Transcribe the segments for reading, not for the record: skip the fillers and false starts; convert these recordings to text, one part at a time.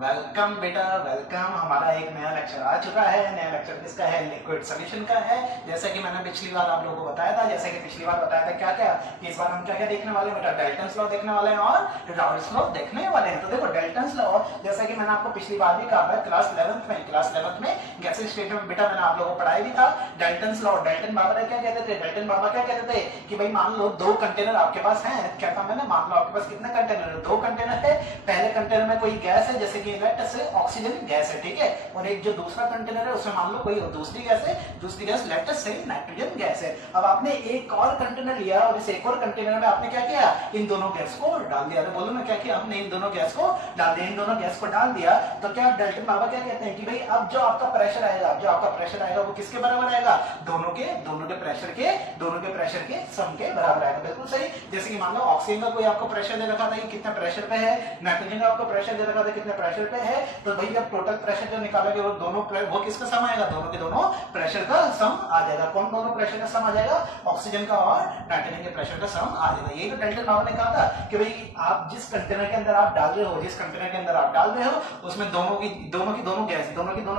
Welcome बेटा welcome. हमारा एक नया लेक्चर आ चुका है। नया लेक्चर किसका है? लिक्विड सॉल्यूशन का है। जैसा कि मैंने पिछली बार आप लोगों को बताया था, क्या क्या कि इस बार हम क्या क्या देखने वाले हैं बेटा? डाल्टन्स लॉ देखने वाले हैं और राउल्स लॉ देखने वाले हैं। तो देखो डाल्टन्स लॉ, जैसा कि मैंने आपको पिछली बार भी कहा था क्लास 11th में गैसेस स्टेट में बेटा मैंने आप लोगों को पढ़ाया भी था डाल्टन्स लॉ। डाल्टन बाबा क्या कहते थे? डाल्टन बाबा क्या कहते थे कि भाई मान लो दो कंटेनर आपके पास हैं। क्या था मैंने? मान लो आपके पास कितने कंटेनर है? दो कंटेनर है। पहले कंटेनर में कोई गैस है, जैसे कि लेट से ऑक्सीजन गैस है, ठीक है। और एक जो दूसरा कंटेनर है उसमें मान लो कोई दूसरी गैस है, दूसरी गैस लेट से नाइट्रोजन गैस है। अब आपने एक और कंटेनर लिया और इस एक और कंटेनर में आपने क्या किया? इन दोनों गैस को डाल दिया। तो बोलो ना क्या किया? आपने इन दोनों गैस को डाल दिया। इन दोनों गैस को डाल दिया तो क्या डाल्टन बाबा क्या कहते हैं कि भाई अब जो आपका प्रेशर आएगा वो किसके बराबर आएगा? दोनों के प्रेशर के सम के बराबर आएगा। बिल्कुल सही। जैसे कि मान लो ऑक्सीजन का कोई आपको प्रेशर दे रखा था कि कितना प्रेशर पे है, नाइट्रोजन का आपको प्रेशर दे रखा था कितने प्रेशर पे है। तो भाई जब टोटल प्रेशर जो निकालोगे वो किसका सम आएगा? दोनों के दोनों प्रेशर का सम आ जाएगा। कौन दोनों प्रेशर का सम आ जाएगा? ऑक्सीजन का और नाइट्रोजन के प्रेशर का सम आ जाएगा। यही तो डाल्टन बाबा ने कहा था कि भाई आप जिस कंटेनर के अंदर आप डाल रहे हो उसमें दोनों की दोनों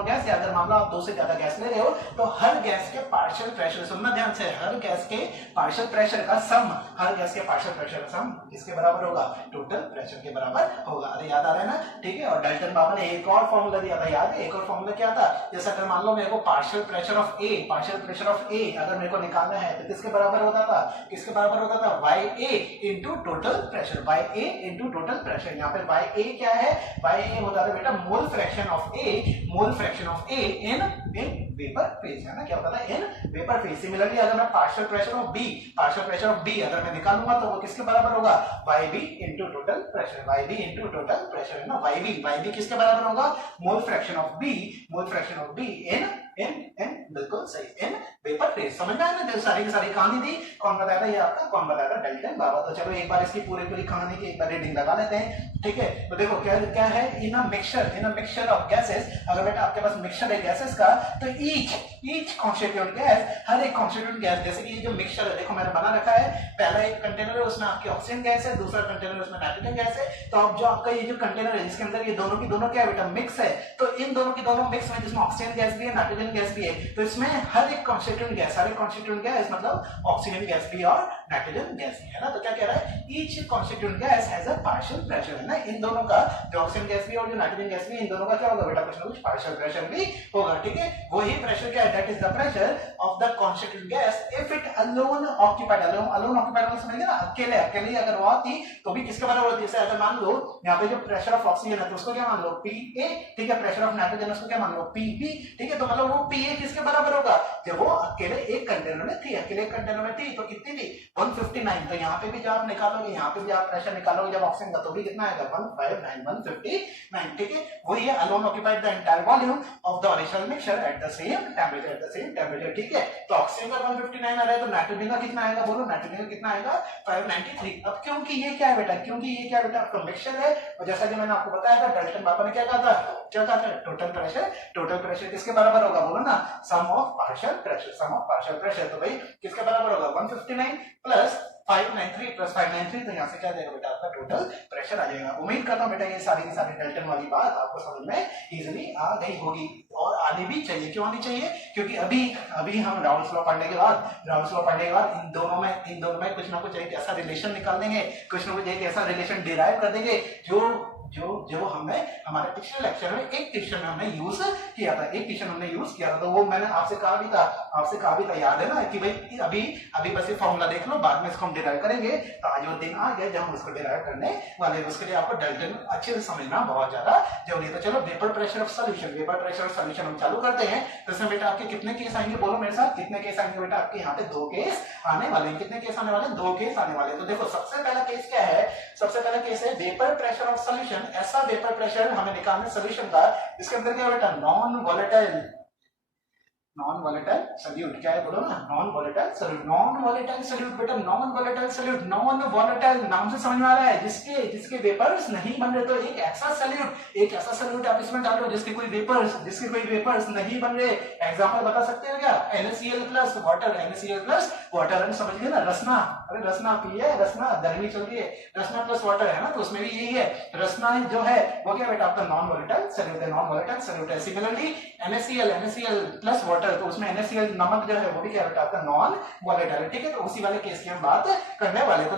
गैस या अगर मान लो आप दो से ज्यादा गैस ले रहे हो तो हर गैस के पार्शियल प्रेशर, सुनना ध्यान से, हर गैस के पार्शियल प्रेशर का सम किसके बराबर होगा? टोटल प्रेशर के बराबर होगा। अरे याद आ रहा है ना? ठीक है। और डाल्टन बाबा ने एक और फॉर्मूला दिया था, याद है? एक और फॉर्मूला क्या था? जैसे अगर मान लो मेरे को पार्शियल प्रेशर ऑफ ए अगर मेरे को निकालना है तो किसके बराबर होता था? YA into total pressure. YA into total pressure. यहाँ पे YA क्या है? YA होता है बेटा मोल fraction of A in vapour phase, है ना? क्या होता है? इन वेपर फेज। सिमिलरली अगर मैं पार्शियल प्रेशर ऑफ B अगर मैं निकालूंगा तो वो किसके बराबर होगा? YB इनटू टोटल प्रेशर, है ना? YB किसके बराबर होगा? मोल फ्रैक्शन ऑफ B इन बिल्कुल सही, इन वेपर फेज। समझ में आया ना? सारी की सारी कहानी थी। कौन बताया था? ये आपका कौन बताया था? डाल्टन बाबा। तो चलो एक बार इसकी पूरी कहानी की एक बार रीडिंग लगा लेते हैं, ठीक है। तो देखो क्या है? इन अ मिक्सचर ऑफ गैसेस, अगर बेटा आपके पास मिक्सचर है गैसेस का तो ईच कॉन्स्टिट्यूएंट गैस, हर एक कॉन्स्टिट्यूएंट गैस, जैसे कि ये जो मिक्सचर है देखो मैंने बना रखा है। पहला एक कंटेनर है उसमें आपकी ऑक्सीजन गैस है, दूसरा कंटेनर उसमें नाइट्रोजन गैस है। तो अब जो आपका ये जो कंटेनर है जिसके अंदर ये दोनों की दोनों क्या है बेटा? मिक्स है। तो इन दोनों की दोनों मिक्स में जिसमें ऑक्सीजन गैस भी है नाइट्रोजन गैस भी है, तो इसमें हर एक कॉन्स्टिट्यूएंट गैस मतलब ऑक्सीजन गैस भी और नाइट्रोजन गैस भी, है ना? तो क्या कह रहा है? Each constituent gas has a partial pressure, है ना? इन दोनों का, जो ऑक्सीजन गैस भी और जो नाइट्रोजन गैस भी, इन दोनों का क्या होगा बेटा? कुछ ना कुछ पार्शियल प्रेशर भी होगा, ठीक है। वही प्रेशर क्या है? That is the pressure of the constituent gas if it alone occupied समझ गए ना? अकेले अगर वो आती तो भी किसके बराबर होती है? जैसे अगर मान लो यहाँ पे जो प्रेशर ऑफ ऑक्सीजन है तो उसको क्या मान लो? PA, ठीक है। प्रेशर ऑफ नाइट्रोजन उसको क्या मान लो? PP, ठीक है। तो मतलब वो PA किसके बराबर होगा? जब वो अकेले एक कंटेनर में थी, तो कितनी थी? 159। तो यहाँ पे भी जब आप निकालोगे, यहाँ पे भी आप प्रेशर निकालोगे जब ऑक्सीजन का, तो भी कितना आएगा? 159, ठीक है। वही है alone occupied the entire volume of the original mixture at the same temperature, ठीक है। तो ऑक्सीजन का 159 आ रहा है तो नाइट्रोजन का कितना आएगा? बोलो नाइट्रोजन का कितना आएगा? 593। अब क्योंकि ये क्या है बेटा? आपका मिक्सचर है, और जैसा कि मैंने आपको बताया था डाल्टन बाबा ने क्या कहा था? टोटल प्रेशर किसके बराबर होगा? बोलो ना, सम ऑफ पार्शियल प्रेशर। तो भाई किसके बराबर होगा? 159 प्लस 593 तो यहाँ से क्या देगा बेटा? आपका टोटल प्रेशर आ जाएगा। उम्मीद करता हूँ बेटा ये सारी की सारी डाल्टन वाली बात आपको समझ में इजीली आ गई होगी, और आनी भी चाहिए। क्यों आनी चाहिए? क्योंकि अभी हम राउल्स लॉ पढ़ने के बाद इन दोनों में कुछ ना कुछ एक ऐसा रिलेशन निकाल देंगे, कुछ ना कुछ एक ऐसा रिलेशन डिराइव कर देंगे जो हमने हमारे पिछले लेक्चर में एक क्वेश्चन में हमने यूज किया था। तो वो मैंने आपसे कहा भी था, याद है ना? कि भाई अभी बस ये फॉर्मूला देख लो, बाद में इसको हम डिराइव करेंगे। तो आज वो दिन आ गया जब हम उसको डिराइव करने वाले। उसके लिए आपको डाल्टन अच्छे से समझना बहुत ज्यादा जरूरी है। तो चलो वेपर प्रेशर ऑफ सॉल्यूशन हम चालू करते हैं। तो इसमें बेटा आपके कितने केस आएंगे? बोलो मेरे साथ, कितने केस आएंगे बेटा? आपके यहाँ पे 2 केस आने वाले हैं। कितने केस आने वाले? 2 केस आने वाले। तो देखो सबसे पहला केस क्या है? सबसे पहला केस है वेपर प्रेशर ऑफ सॉल्यूशन। ऐसा वेपर प्रेशर हमें निकालना सॉल्यूशन का इसके अंदर क्या बेटा? Non volatile non volatile solute क्या है बोलो ना, non volatile solute. Non volatile solute बेटा, non volatile solute, non volatile नाम से समझ में आ रहा है, जिसके जिसके वेपर्स नहीं बन रहे। तो एक ऐसा सॉल्यूट, एक ऐसा सॉल्यूट आप इसमें डालो जिसके कोई वेपर्स नहीं बन रहे। एग्जांपल बता सकते हो क्या, NaCl plus water, NaCl plus water, समझ गए ना। रसना, अरे रसना पिए, रसना गर्मी चल रही है, रसना प्लस वाटर है ना, तो उसमें भी यही है। रसना जो है वो क्या बेटा आपका नॉन वोलेटाइल सॉल्यूट है, नॉन वोलेटाइल सॉल्यूट है। सिमिलरली NaCl प्लस वाटर, तो उसमें NaCl नमक जो है वो भी क्या बेटा आपका नॉन वोलेटाइल, ठीक है। तो उसी वाले केस की हम बात करने वाले। तो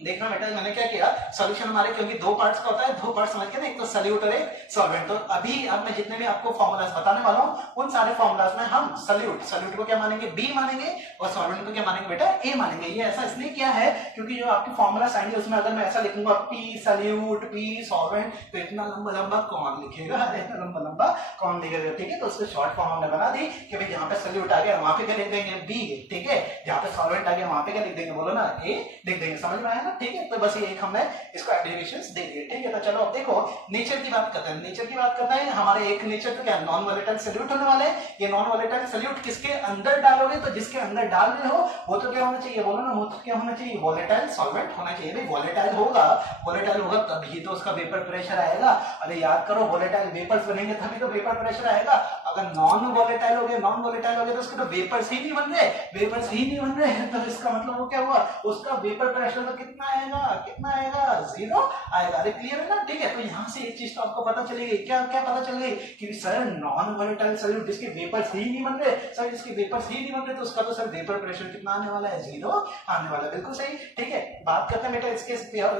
देखना बेटा मैंने क्या किया, सॉल्यूशन हमारे क्योंकि दो पार्ट्स का होता है, दो पार्ट समझ के ना, एक तो सॉल्यूट और एक सॉल्वेंट। तो अभी अब मैं जितने भी आपको फॉर्मूलाज बताने वाला हूं, उन सारे फॉर्मूलाज में हम सॉल्यूट को क्या मानेंगे, बी मानेंगे, और सॉल्वेंट को क्या मानेंगे बेटा, ए मानेंगे। ये ऐसा इसलिए किया है क्योंकि जो आपकी फॉर्मूलाज आएंगे उसमें अगर मैं ऐसा लिखूंगा पी सॉल्यूट, पी सॉल्वेंट, तो इतना लंबा लंबा कौन लिखेगा, इतना लंबा लंबा कौन लिखेगा, ठीक है। तो उसको शॉर्ट फॉर्म हमने बना दी कि भाई जहां पे सॉल्यूट आ गया वहां पे क्या लिख देंगे, बी, ठीक है। जहां पे सॉल्वेंट आ गया वहां पे क्या लिख देंगे, बोलो ना, ए लिख देंगे। समझ में आया ना, ठीक है। तो बस एक हमने इसको एब्रिविएशंस दे दिए, ठीक है। तो चलो अब देखो नेचर की बात करते हैं। नेचर की बात करते हैं, हमारे एक नेचर तो क्या नॉन वोलेटाइल सॉल्यूट होने वाले हैं। ये नॉन वोलेटाइल सॉल्यूट किसके अंदर डालोगे, तो जिसके अंदर डाल रहे हो वो तो क्या होना चाहिए, बोलो ना, वो तो क्या होना चाहिए, वोलेटाइल सॉल्वेंट होना चाहिए। भाई वोलेटाइल होगा तभी तो उसका वेपर प्रेशर आएगा। अरे याद करो, वोलेटाइल वेपर्स बनेंगे तभी तो वेपर प्रेशर आएगा। अगर नॉन वोलेटाइल हो गए तो उसके तो वेपर्स ही नहीं बन रहे, तो इसका मतलब वो क्या हुआ, उसका वेपर प्रेशर तो कितना आएगा, जीरो आएगा। अरे क्लियर है ना, ठीक है। तो यहाँ से एक चीज तो आपको पता चलेगी, क्या पता चल गई कि सर नॉन वोलेटाइल सॉल्यूट जिसके वेपर्स ही नहीं बन रहे, सर जिसके वेपर्स ही नहीं बन रहे, तो उसका तो सर वेपर प्रेशर कितना आने वाला है, जीरो आने वाला है। बिल्कुल सही, ठीक है। बात करते हैं बेटा इसके,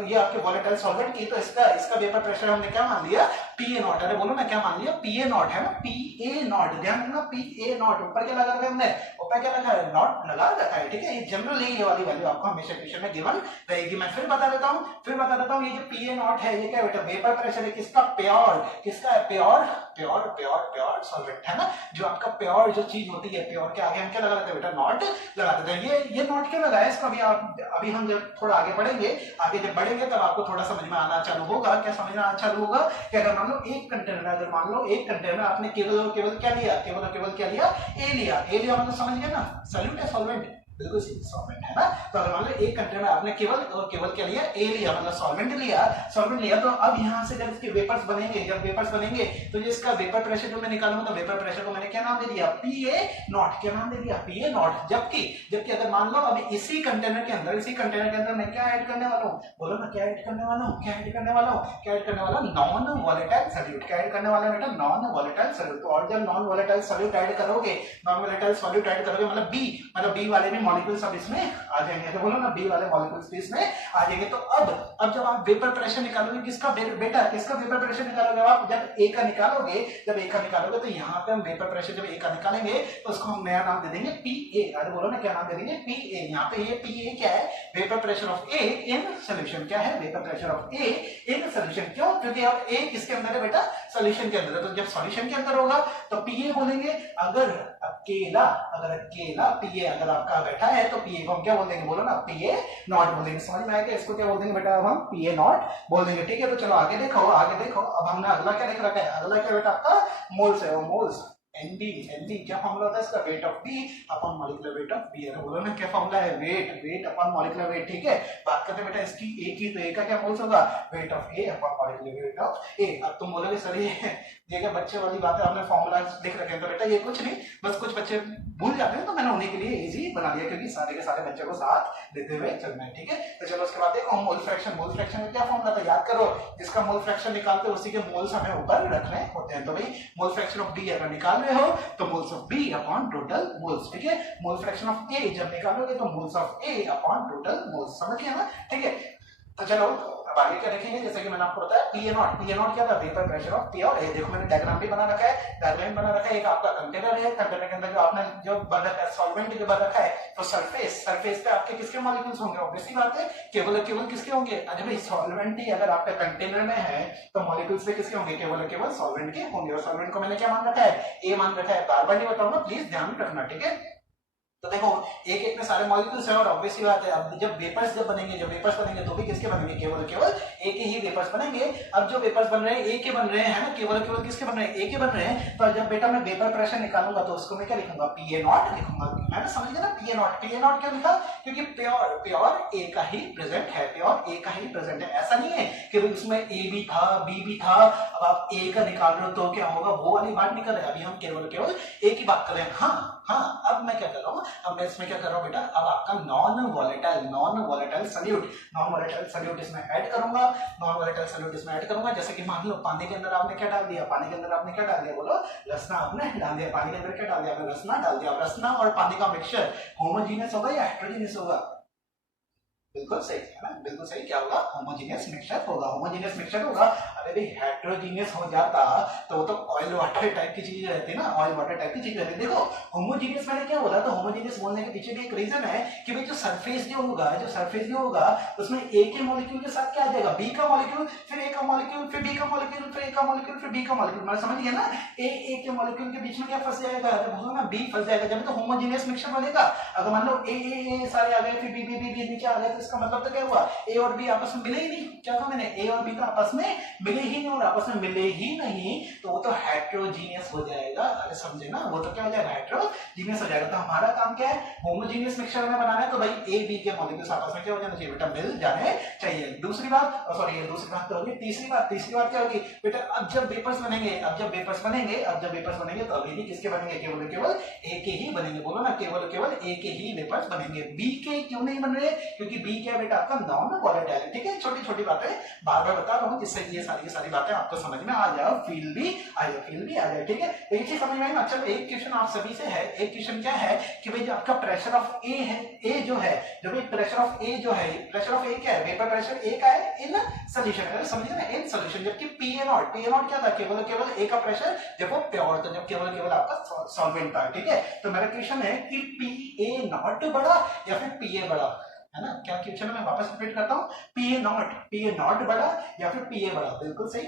ये आपके वोलेटाइल सॉल्वेंट की, तो इसका वेपर प्रेशर हमने क्या मान लिया, PA0। अरे बोलो ना, क्या मान लिया, PA0 है ना, PA0, ध्यान रखना, PA0। ऊपर क्या लगा रखा है हमने, ऊपर क्या लगा है, नॉट लगा रखा है, ठीक है। ये जनरली ये वाली वैल्यू आपको हमेशा क्वेश्चन में गिवन रहेगी। मैं फिर बता देता हूँ, ये जो PA0 है, ये क्या बेटा वेपर प्रेशर है किसका, प्योर, किसका है, प्योर सॉल्वेंट है ना। जो आपका प्योर जो चीज होती है, प्योर के आगे हम क्या लगा देते हैं बेटा, नॉट लगा देते हैं। ये नॉट क्यों लगाया इसको, अभी हम जब थोड़ा आगे बढ़ेंगे तब आपको थोड़ा समझ में आना चालू होगा। क्या समझ में आना चालू होगा कि अगर मान लो एक कंटेनर में आपने केवल क्या लिया, केवल क्या लिया, ए लिया मतलब समझ गए ना, सॉल्यूट है सॉल्वेंट, बिल्कुल सही, सॉल्वेंट है ना। तो अगर मान लो एक कंटेनर में आपने केवल क्या लिया, ए लिया, मतलब सॉल्वेंट लिया, तो अब यहाँ से जब इसके वेपर्स बनेंगे तो जिसका वेपर प्रेशर जो मैं निकालूंगा, तो वेपर प्रेशर को मैंने क्या नाम दे दिया, PA0, क्या नाम दे दिया, PA0। जबकि अगर मान लो अब इसी कंटेनर के अंदर मैं क्या ऐड करने वाला हूँ, बोलो ना, क्या ऐड करने वाला हूँ, नॉन वोलेटाइल सॉल्यूट। क्या ऐड करने वाला है बेटा, नॉन वोलेटाइल सॉल्यूट। तो और जब नॉन वोलेटाइल सॉल्यूट ऐड करोगे, मतलब बी वाले में मॉलिक्यूल्स अब इसमें आ जाएंगे, तो बोलो ना, बी वाले मॉलिक्यूल्स भी इसमें आ जाएंगे। तो अब जब आप वेपर प्रेशर निकालोगे, किसका वेपर प्रेशर निकालोगे आप, जब ए का निकालोगे, तो यहाँ पे हम वेपर प्रेशर जब ए का निकालेंगे तो उसको हम नया नाम दे देंगे PA। अरे बोलो ना, क्या नाम दे देंगे, PA। यहाँ पे ये PA क्या है, vapour pressure of A in solution. क्या है, vapour pressure of A in solution. क्यों, क्योंकि अब ए किसके अंदर है बेटा, सोल्यूशन के अंदर है। तो जब सोल्यूशन के अंदर होगा तो PA बोलेंगे। अगर अकेला PA अगर आपका बैठा है तो PA को हम क्या बोल देंगे, बोलो ना, PA0 बोल देंगे। समझ में आया कि इसको क्या बोल देंगे बेटा, अब हम PA0 बोल देंगे, ठीक है। तो चलो आगे देखो। अब हमने अगला क्या लिख रखा है, अगला क्या बेटा आपका मोल्स है, वो मोल्स ND क्या फॉर्मूला होता है इसका, weight of B upon molecular weight of B। अरे बोलो ना, क्या फॉर्मूला है, वेट अपॉन मॉलिक्यूलर वेट, ठीक है। बात करते हैं बेटा इसकी A की, तो A का क्या मोल्स होगा, weight of A upon molecular weight of A। अब तुम बोलोगे सर ये क्या बच्चे वाली बात है, हमने फॉर्मूला लिख रखे हैं। तो बेटा ये कुछ नहीं, बस कुछ बच्चे भूल जाते हैं, तो मैंने उन्हीं के लिए इजी बना दिया, क्योंकि सारे के सारे बच्चों को साथ लेते हुए चलना है, ठीक है। तो चलो उसके बाद देखो मोल फ्रैक्शन में क्या फॉर्मूला था, याद करो। जिसका मोल फ्रैक्शन निकालते हो उसी के मोल्स हमें ऊपर रखने होते हैं। तो भाई मोल फ्रैक्शन ऑफ B अगर निकाल रहे हो तो moles of B upon total moles, ठीक है। मोल फ्रैक्शन ऑफ A जब निकालोगे तो moles of A upon total moles, समझ गए ना, ठीक है। तो चलो अब आगे क्या देखेंगे, जैसे कि मैंने आपको बताया PA0 क्या था, वेपर प्रेशर ऑफ P। और ये देखो मैंने डायग्राम भी बना रखा है, एक आपका कंटेनर है, कंटेनर के अंदर जो आपने जो बन रखा है सॉल्वेंट जो बन रखा है, तो सरफेस पे आपके किसके मॉलिक्यूल्स होंगे, ऑब्वियसली बात है केवल किसके होंगे। अरे भाई सॉल्वेंट ही अगर आपका कंटेनर में है तो मॉलिक्यूल्स पे किसके होंगे, केवल सॉल्वेंट के होंगे। और सॉल्वेंट को मैंने क्या मान रखा है, A मान रखा है। बार बार नहीं बताऊंगा, प्लीज ध्यान रखना, ठीक है। तो देखो एक एक में सारे मॉलिक्यूल्स हैं और ऑब्वियसली बात है, अब जब वेपर्स बनेंगे तो भी किसके बनेंगे, केवल केवल एक ही वेपर्स बनेंगे। अब जो वेपर्स बन रहे हैं एक के बन रहे हैं ना, केवल केवल किसके बन रहे हैं, एक के बन रहे हैं। तो जब बेटा मैं वेपर प्रेशर निकालूंगा तो उसको मैं क्या लिखूंगा, PA नॉट लिखूंगा। है ना, समझ गए ना, PA नॉट क्यों लिखा, क्योंकि प्योर ए का ही प्रेजेंट है, प्योर ए का ही प्रेजेंट है। ऐसा नहीं है कि उसमें ए भी था बी भी था, अब आप ए का निकाल रहे हो तो क्या होगा, वो वाली बात नहीं कर रहे, अभी हम केवल केवल ए की बात कर रहे हैं। हाँ, अब मैं क्या कर रहा हूँ, अब मैं इसमें क्या कर रहा हूँ बेटा, अब आपका नॉन वोलेटाइल सॉल्यूट इसमें ऐड करूंगा, नॉन वोलेटाइल सॉल्यूट इसमें ऐड करूंगा। जैसे कि मान लो पानी के अंदर आपने क्या डाल दिया, बोलो रसना आपने डाल दिया, पानी के अंदर क्या डाल दिया आपने, रसना डाल दिया। रसना और पानी का मिक्सचर होमोजीनियस होगा या हेटेरोजीनियस होगा, बिल्कुल सही है ना, बिल्कुल सही, क्या होगा, होमोजीनियस मिक्सचर होगा। अरे भाई हेटेरोजीनियस हो जाता तो वो तो ऑयल वाटर टाइप की चीज रहती है ना, देखो होमोजीनियस मैंने क्या बोला, तो होमोजीनियस बोलने के पीछे भी एक रीजन है कि भाई जो सरफेस जो होगा उसमें ए के मॉलिक्यूल के साथ क्या आ जाएगा, बी का मॉलिक्यूल, फिर ए का मॉलिक्यूल, फिर बी का मॉलिक्यूल, फिर ए का मॉलिक्यूल, फिर बी का मॉलिक्यूल। मतलब समझ गया ना, ए के मॉलिक्यूल के बीच में क्या फंस जाएगा, तो बी फंस जाएगा, जब तो होमोजीनियस मिक्सचर बनेगा। अगर मान लो ए सारे आ गए, फिर बी नीचे आ गए, तो इसका मतलब तो क्या हुआ, ए और बी आपस में मिले ही नहीं। क्या कहा मैंने, ए और बी तो आपस में मिले ही नहीं, और आपस में मिले ही नहीं तो वो तो हेटेरोजीनियस हो जाएगा। अरे समझे ना, वो तो क्या हो जाएगा, हेटेरोजीनियस हो जाएगा। तो हमारा काम क्या है, होमोजीनियस मिक्सचर में बनाना है, तो भाई ए बी के मॉलिक्यूल्स आपस में क्या हो जाना चाहिए बेटा, मिल जाने चाहिए। दूसरी बात तो होगी। तीसरी बात क्या होगी बेटा, अब जब वेपर्स बनेंगे तो अभी भी किसके बनेंगे, केवल ए के ही बनेंगे। बोलो ना, केवल ए के ही वेपर्स बनेंगे, बी के क्यों नहीं बन रहे, क्योंकि बी क्या बेटा आपका नॉन वोलेटाइल है। ठीक है, छोटी बातें बार बता रहा हूँ जिससे ये सारी बातें आपको समझ में आ जाए, फील भी आ जाए। ठीक है, तो ये चीज समझ में आई ना। चलो एक क्वेश्चन आप सभी से है, एक क्वेश्चन क्या है कि भाई जो आपका प्रेशर ऑफ ए है, ए जो है, जो भाई प्रेशर ऑफ ए क्या है, वेपर प्रेशर ए का है इन सॉल्यूशन, समझिए ना, इन सॉल्यूशन। जबकि पीए नॉट क्या था, केवल ए का प्रेशर जब वो प्योर था, जब केवल आपका सॉल्वेंट था। ठीक है, तो मेरा क्वेश्चन है कि पीए नॉट बड़ा या फिर पीए बड़ा, है ना, क्या क्वेश्चन है, मैं वापस रिपीट करता हूँ, पीए नॉट बड़ा या फिर पीए बड़ा, बिल्कुल सही,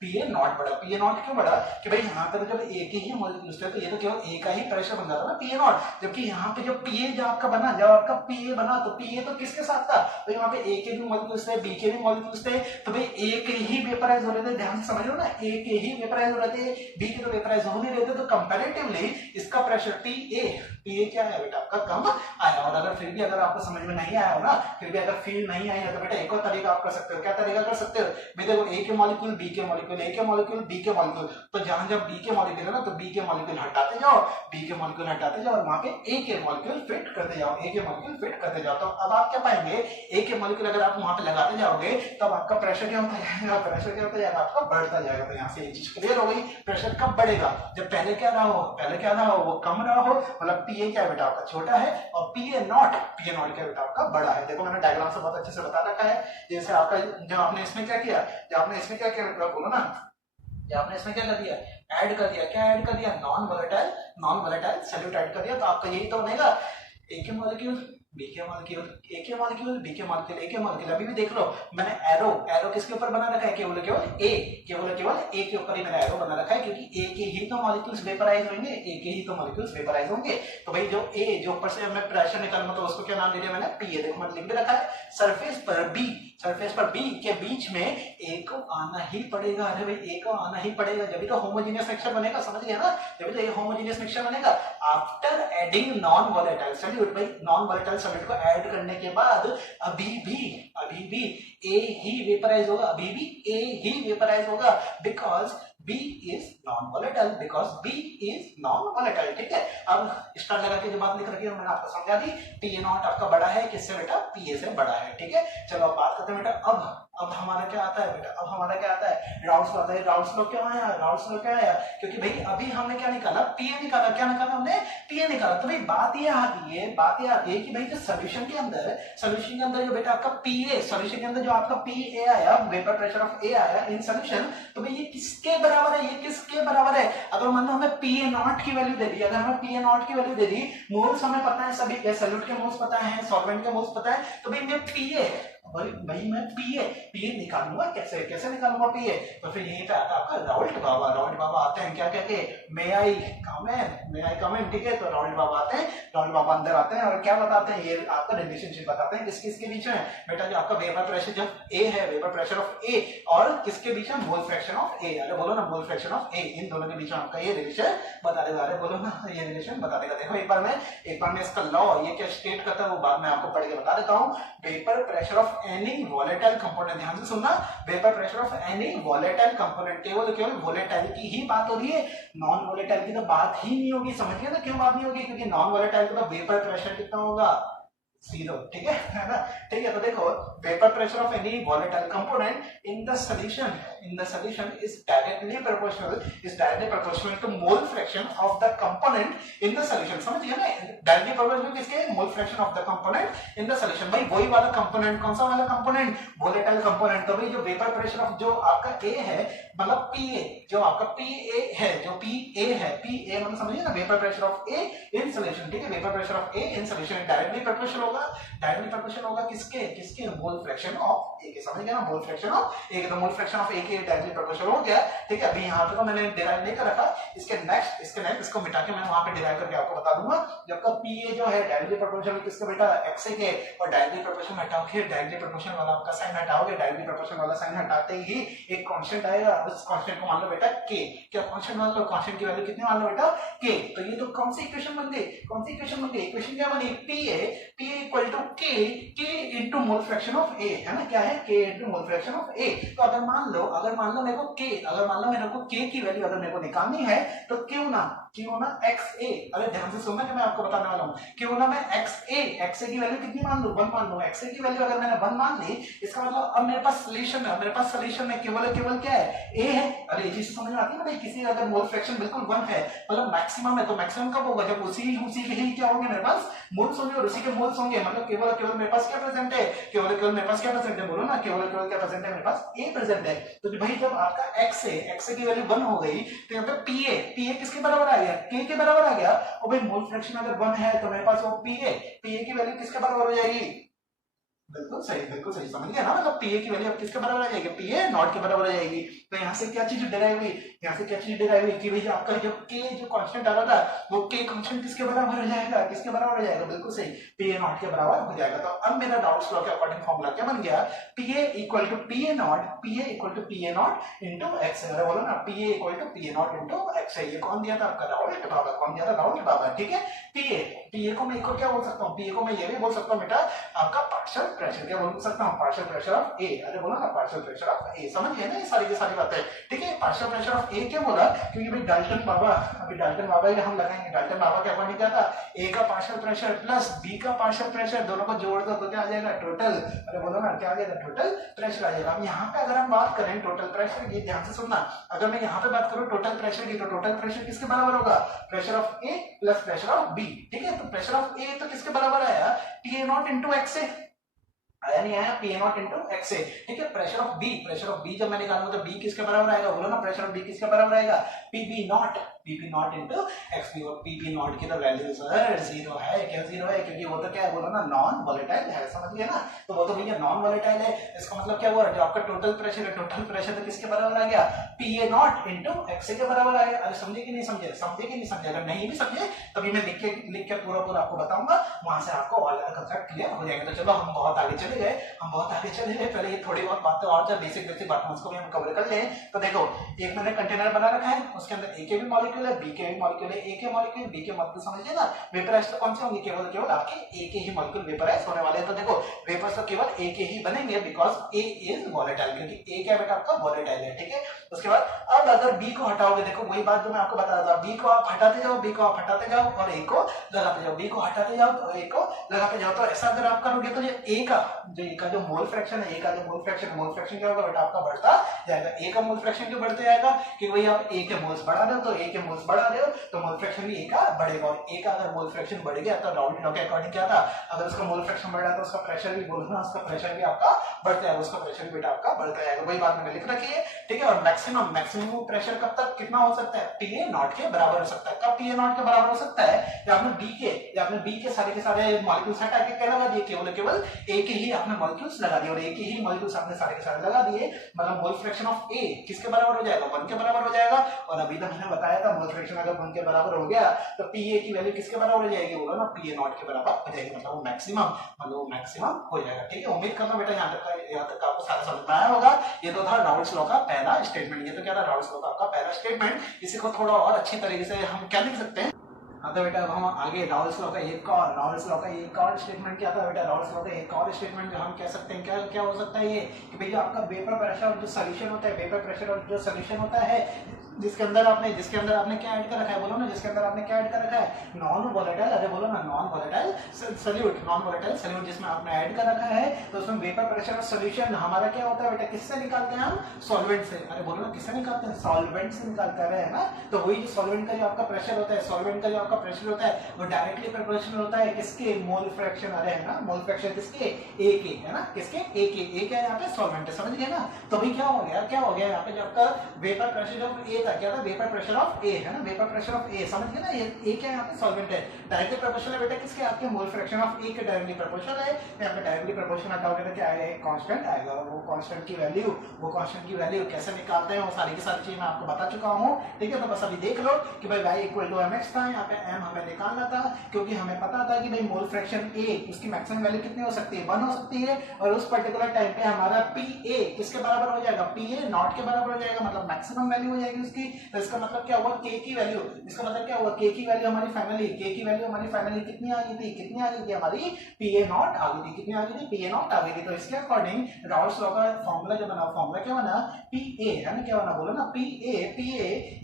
पीए नॉट बड़ा। पीए नॉट क्यों बड़ा, कि भाई यहाँ पर जब ए के ही मॉलिक्यूल्स थे तो ये तो केवल ए का ही प्रेशर बन जाता ना, पीए नॉट। जबकि यहाँ पे जब पीए जब आपका पीए बना तो पीए तो किसके साथ था, तो यहाँ पे ए के भी मॉलिक्यूल्स थे, बी के भी मॉलिक्यूल्स थे, तो भाई ए के ही वेपराइज हो रहे थे, ध्यान से समझ लो ना, ए के ही वेपराइज हो रहे थे, बी के तो वेपराइज हो नहीं रहे थे, तो कंपैरेटिवली इसका प्रेशर पीए क्या है बेटा आपका कम आया। और अगर फिर भी अगर आपको समझ में नहीं आया हो ना, फिर भी अगर फील नहीं आई है तो बेटा एक और तरीका आप कर सकते हो। क्या तरीका कर सकते हो, भाई देखो ए के मॉलिक्यूल बी के मॉलिक्यूल, ए के मॉलिक्यूल बी के मॉलिक्यूल, तो जहां जब बी के मॉलिक्यूल है ना तो बी के मॉलिक्यूल हटाते जाओ, और वहां पे ए के मॉलिक्यूल फिट करते जाओ, तो अब आप क्या पाएंगे, ए के मॉलिक्यूल अगर आप वहां पे लगाते जाओगे तब आपका प्रेशर क्या होता जाएगा, आपका बढ़ता जाएगा। तो यहाँ से ये चीज क्लियर हो गई, प्रेशर कब बढ़ेगा, जब पहले क्या रहा हो वो कम रहा हो, मतलब पीए क्या बेटा आपका छोटा है, और पीए नॉट क्या बेटा आपका बड़ा है। देखो मैंने डायग्राम से बहुत अच्छे से बता रखा है। जैसे आपका जो आपने इसमें क्या किया बोलो ना, जो आपने इसमें क्या कर दिया, ऐड कर दिया नॉन वोलेटाइल सॉल्यूट ऐड कर दिया, तो आपका यही तो बनेगा, ए के मॉलिक्यूल बी के मॉलिक्यूल, ए के मॉलिक्यूल बी के मॉलिक्यूल, ए के मॉलिक्यूल। अभी भी देख लो मैंने एरो किसके ऊपर बना रखा है, केवल ए के ऊपर ही मैंने एरो बना रखा है, क्योंकि ए के ही तो मॉलिक्यूल्स वेपराइज होंगे, तो भाई जो ऊपर से मैं प्रेशर निकालूंगा तो उसको क्या नाम दे दिया मैंने, पीए। देखो मैंने लिख भी रखा है, सरफेस पर बी के बीच में ए को आना ही पड़ेगा। अरे भाई ए को आना ही पड़ेगा, जब तो होमोजेनियस मिक्सचर बनेगा, समझ गया ना, जब तो ये होमोजेनियस मिक्सचर बनेगा after adding non volatile solute. भाई नॉन वोलेटाइल सॉल्यूट को ऐड करने के बाद अभी भी ए ही वेपराइज होगा, बिकॉज B is non-volatile, ठीक है। अब स्टार लगा के जो बात लिख रखी है मैंने आपको समझा दी, पीए नॉट आपका बड़ा है किससे बेटा, पीए से बड़ा है। ठीक है, चलो अब बात करते हैं बेटा, अब हमारा क्या आता है बेटा, राउल्स लॉ आता है। राउल्स लॉ क्यों आया, क्योंकि भाई अभी हमने क्या निकाला, पीए निकाला, हमने पीए निकाला। तो भाई बात ये आती है कि भाई जो सॉल्यूशन के अंदर जो बेटा आपका पीए, सॉल्यूशन के अंदर जो आपका पीए आया, वेपर प्रेशर ऑफ ए आया इन सॉल्यूशन, तो भाई ये किसके बराबर है, अगर मान लो हमें पीए नॉट की वैल्यू दे दी, मोल्स हमें पता है, सभी सॉल्यूट के मोल्स पता है, सॉल्वेंट के मोल्स पता है, तो भाई मैं पीए भाई मैं पीए निकालूंगा कैसे, कैसे निकालूंगा पीए? तो फिर यहीं पे आता है आपका राउल्ट बाबा। राउल्ट बाबा आते हैं क्या कहते हैं, मे आई कम इन, ठीक है। तो राउल्ट बाबा आते हैं, राउल्ट बाबा अंदर आते हैं और क्या बताते हैं, ये आपका रिलेशनशिप बताते हैं किस किसके बीच में बेटा, जो आपका वेपर प्रेशर जब ए है, वेपर प्रेशर ऑफ ए और किसके बीच में, मोल फ्रैक्शन ऑफ ए। अरे बोलो ना, मोल फ्रैक्शन ऑफ ए, इन दोनों के बीच में आपका ये रिलेशन बता देगा। अरे बोलो ना, ये रिलेशन बता देगा। देखो एक बार मैं इसका लॉ ये क्या स्टेट करता है वो बात मैं आपको पढ़ के बता देता हूँ। Vapour pressure of any volatile component, ध्यान से सुनना, vapour pressure of any volatile component, केवल वॉलेटाइल की ही बात हो रही है, नॉन वॉलेटाइल की तो बात ही नहीं होगी। समझ गए ना क्यों बात नहीं होगी, क्योंकि नॉन वॉलेटाइल का वेपर प्रेशर कितना होगा, 0, ठीक है ना, ठीक है। तो देखो vapour pressure of any volatile component in the solution is directly proportional to mole fraction of the component in the solution। समझ गए ना, डायरेक्टली प्रोपोर्शनल किसके, मोल fraction of the component in the solution. भाई वही वाला कंपोनेंट, कौन सा वाला कंपोनेंट, वोलेटाइल कंपोनेंट। तो भाई जो वेपर प्रेशर ऑफ जो आपका ए है, मतलब पीए, जो आपका पीए है, जो पीए है, पीए मतलब समझिए ना, vapour pressure of A in solution, ठीक है। Vapour pressure of A in solution directly proportional होगा किसके मोल फ्रैक्शन ऑफ ए के। समझ गए ना, मोल फ्रैक्शन ऑफ ए के। तो मोल फ्रैक्शन ऑफ ए के डायरेक्टली प्रोपोर्शनल हो गया, ठीक है। अभी यहाँ पे तो मैंने डिराइव नहीं कर रखा, इसके नेक्स्ट इसको मिटा के मैं वहां पे डिराइव करके आपको बता दूंगा। जब का पीए जो है डायरेक्टली प्रोपोर्शनल किसका बेटा, एक्स के, और डायरेक्टली प्रोपोर्शनल हटाओगे, डायरेक्टली प्रोपोर्शनल वाला आपका साइन हटाओगे, डायरेक्टली प्रोपोर्शनल वाला साइन हटाते ही एक कांस्टेंट आएगा, उस कांस्टेंट को मान लो बेटा के। क्या कांस्टेंट मान लो, कांस्टेंट की वैल्यू कितनी मान लो बेटा, के। तो ये तो कौन सी इक्वेशन बन गई, इक्वेशन क्या बनी, पीए इक्वल टू के इनटू मोल फ्रैक्शन ऑफ ए, है ना, क्या है, के इनटू मोल फ्रैक्शन ऑफ ए। तो अगर मान लो मेरे को के की वैल्यू अगर मेरे को निकालनी है, तो क्यों ना एक्स ए, अरे ध्यान से सुनना कि मैं आपको बताने वाला हूँ, क्यों ना मैं एक्स ए की वैल्यू कितनी मान लूं, 1 मान लूं। एक्स ए की वैल्यू अगर मैंने 1 मान ली, इसका मतलब अब मेरे पास सॉल्यूशन में केवल क्या है, ए है। अरे ये चीज समझ में आती है ना, किसी अगर मोल फ्रैक्शन बिल्कुल 1 है, मतलब मैक्सिमम है, तो मैक्सिमम कब होगा, जब उसी के ही क्या होंगे मेरे पास मोल्स होंगे, और उसी के मोल्स होंगे, मतलब केवल मेरे पास क्या प्रेजेंट है, केवल मेरे पास क्या प्रेजेंट है, बोलो ना, केवल क्या प्रेजेंट है, मेरे पास ए प्रेजेंट है। तो भाई जब आपका एक्स ए की वैल्यू 1 हो गई, तो यहाँ पे पीए किसके बराबर आ गया, के के बराबर आ गया। और भाई मोल फ्रैक्शन अगर 1 है, तो मेरे पास वो पीए की वैल्यू किसके बराबर हो जाएगी, बिल्कुल सही समझ गया ना, मतलब पीए की वैल्यू अब किसके बराबर आ जाएगी, पीए नॉट के बराबर आ जाएगी। तो यहाँ से क्या चीज डिराइव हुई, कि भाई आपका जो के जो कांस्टेंट आ रहा था, वो के कांस्टेंट किसके बराबर हो जाएगा, बिल्कुल सही, पीए नॉट के बराबर हो जाएगा। तो अब मेरा डाउट्स लॉ के अकॉर्डिंग फॉर्मूला क्या बन गया, P A equal to P A naught into X. अरे बोलो ना, P A equal to P A naught into X. ये कौन दिया था आपका, राउल्ट बाबा, ठीक है। पीए को मैं क्या बोल सकता हूँ, पीए को मैं ये भी बोल सकता हूँ बेटा, आपका पार्शियल प्रेशर, क्या बोल सकता हूँ, पार्शियल प्रेशर ऑफ ए। अरे बोलो ना, पार्शियल प्रेशर ऑफ ए। समझ गए ना ये सारी की सारी बातें, ठीक है। पार्शियल प्रेशर ऑफ ए क्या बोला, क्योंकि भाई डाल्टन बाबा ही हम लगाएंगे। डाल्टन बाबा क्या पॉइंट क्या था, ए का पार्शियल प्रेशर प्लस बी का पार्शियल प्रेशर, दोनों को जोड़ दो तो क्या आ जाएगा, टोटल। अरे बोलो ना, क्या आ जाएगा, टोटल प्रेशर आ जाएगा। अब यहाँ पे अगर हम बात करें टोटल प्रेशर की, ध्यान से सुनना, अगर मैं यहाँ पे बात करूँ टोटल प्रेशर की, तो टोटल प्रेशर किसके बराबर होगा, pressure of A plus pressure of B, ठीक है। तो प्रेशर ऑफ ए तो किसके बराबर आया, P A naught into X A, आया नहीं आया, P A naught into X A, ठीक है। प्रेशर ऑफ बी जब मैं निकालूंगा, तो बी किसके बराबर आएगा, बोलो ना, प्रेशर ऑफ बी किसके बराबर आएगा, PB naught into X P. और पीबी नॉट की तो वैल्यू सर 0 है। क्या 0 है, क्योंकि वो तो क्या है, बोलो ना, नॉन वोलेटाइल है। समझ गए ना, तो वो तो भैया नॉन वोलेटाइल है। इसका मतलब क्या हुआ, जो आपका टोटल प्रेशर है, टोटल प्रेशर तो किसके बराबर आ गया, पीए नॉट इंटू एक्स ए के बराबर आ गया। अरे समझे कि नहीं समझे, अगर नहीं भी समझे तभी मैं लिख के पूरा आपको बताऊंगा, वहां से आपको ऑल कंसेप्ट क्लियर हो जाएगा। तो चलो हम बहुत आगे चले गए, पहले ये थोड़ी बहुत बातें और जो बेसिक बातें उसको भी हम कवर कर ले। तो देखो, एक मैंने कंटेनर बना रखा है, उसके अंदर ए के भी मॉलिक्यूल है, बी के भी मॉलिक्यूल है। ए के मॉलिक्यूल बी के मॉलिक्यूल समझिए ना, वेपराइज तो कौन से होंगे, केवल आपके ए के ही मॉलिक्यूल वेपराइज होने वाले हैं। तो देखो वेपर्स तो केवल ए के ही बनेंगे, बिकॉज ए इज वोलेटाइल, क्योंकि ए क्या बेटा आपका वोलेटाइल है, ठीक है। उसके बाद अब अगर बी को हटाओगे, देखो वही बात जो मैं आपको बता रहा था, बी को आप हटाते जाओ और ए को लगाते जाओ, बी को हटाते जाओ और ए को लगाते जाओ। तो ऐसा अगर आप करोगे, तो ए का जो मोल फ्रैक्शन है, मोल फ्रैक्शन क्या होगा बेटा आपका, बढ़ता जाएगा। ए का मोल फ्रैक्शन क्यों बढ़ते जाएगा, कि भाई आप ए के मोल्स बढ़ा दो, तो ए के मोल्स बढ़ा रहे हो तो मोल फ्रैक्शन भी ए का बढ़ेगा, और ए का अगर मोल फ्रैक्शन बढ़ गया तो राउल्ट लॉ के अकॉर्डिंग क्या था, अगर उसका मोल फ्रैक्शन बढ़ रहा है तो उसका प्रेशर भी बोलना, उसका प्रेशर भी आपका बढ़ता है, उसका प्रेशर भी आपका बढ़ता है, वही बात मैंने लिख रखी है, ठीक है। और मैक्सिमम मैक्सिमम प्रेशर कब तक कितना हो सकता है, पी ए नॉट के बराबर हो सकता है। कब पी ए नॉट के बराबर हो सकता है, या आपने बी के सारे के सारे मॉलिक्यूल्स हटा के क्या लगा दिए, केवल ए के ही आपने मॉलिक्यूल्स लगा दिए, और ए के ही मॉलिक्यूल्स आपने सारे के सारे लगा दिए, मतलब मोल फ्रैक्शन ऑफ ए किसके बराबर हो जाएगा, 1 के बराबर हो जाएगा। और अभी तो मैंने बताया था मोल फ्रैक्शन अगर 1 के बराबर हो गया तो पी ए की वैल्यू किसके बराबर हो जाएगी, बोला ना पी ए नॉट के बराबर हो जाएगी, मतलब वो मैक्सिमम हो जाएगा, ठीक है। उम्मीद करता हूं बेटा यहाँ तक आपको सारा समझ में आया होगा। ये तो था राउल्ट्स लॉ का पहला स्टेटमेंट, ये तो क्या था राउल्ट्स लॉ का आपका पहला स्टेटमेंट। इसी को थोड़ा और अच्छी तरीके से हम क्या लिख सकते हैं, तो बेटा अब हम आगे राउल्ट्स लॉ का एक और स्टेटमेंट क्या था बेटा, राउल्ट्स लॉ का एक और स्टेटमेंट जो हम कह सकते हैं क्या हो सकता है ये, कि भैया आपका वेपर प्रेशर और जो सॉल्यूशन होता है, वेपर प्रेशर और जो सॉल्यूशन होता है जिसके अंदर आपने क्या ऐड कर रखा है, बोलो ना, जिसके अंदर आपने क्या ऐड कर रखा है, नॉन वोलेटाइल, अरे बोलो ना, नॉन वोलेटाइल सॉल्यूट जिसमें आपने ऐड कर रखा है, तो उसमें वेपर प्रेशर और सॉल्यूशन हमारा क्या होता है बेटा, किससे निकालते हैं हम, सॉल्वेंट से, अरे बोलो ना किससे निकालते हैं, सॉल्वेंट से निकालते हैं ना। तो वही जो सॉल्वेंट का जो आपका प्रेशर होता है, सॉल्वेंट का जो आपका प्रेशर होता है वो डायरेक्टली प्रोपोर्शनल होता है किसके, मोल फ्रैक्शन, अरे है ना, मोल फ्रैक्शन किसके, ए के, है ना, किसके, ए के, ए क्या है यहाँ पे, सॉल्वेंट है, समझ गए ना। तो भाई क्या हो गया यहाँ पे जो आपका वेपर प्रेशर जो ए था, क्या था, वेपर प्रेशर ऑफ ए, है ना, वेपर प्रेशर ऑफ ए, समझ गए ना, ये ए क्या है यहाँ पे, सॉल्वेंट है, डायरेक्टली प्रोपोर्शनल है बेटा किसके, आपके मोल फ्रैक्शन ऑफ ए के डायरेक्टली प्रोपोर्शनल है। यहाँ पे डायरेक्टली प्रोपोर्शनल हटाओगे तो क्या आएगा, एक कांस्टेंट आएगा, और वो कांस्टेंट की वैल्यू कैसे निकालते हैं वो सारी की सारी चीज मैं आपको बता चुका हूँ, ठीक है। तो बस अभी देख लो कि भाई y इक्वल टू mx था, यहाँ पे m हमें निकालना था, क्योंकि हमें पता था कि भाई मोल फ्रैक्शन a उसकी मैक्सिमम वैल्यू कितनी हो सकती है, 1 हो सकती है, और उस पर्टिकुलर टाइम पे हमारा pa किसके बराबर हो जाएगा, pa नॉट के बराबर हो जाएगा, मतलब मैक्सिमम वैल्यू हो जाएगी उसकी। तो इसका मतलब क्या हुआ, k की वैल्यू, इसका मतलब क्या हुआ, k की वैल्यू हमारी फाइनली कितनी आ गई थी हमारी pa नॉट आ गई थी, कितनी आ गई थी, pa नॉट आ गई थी। तो इसके अकॉर्डिंग राउल्ट्स लॉ का फॉर्मूला जो बना, फॉर्मूला क्या बना, pa, है ना, क्या बना, बोलो ना, pa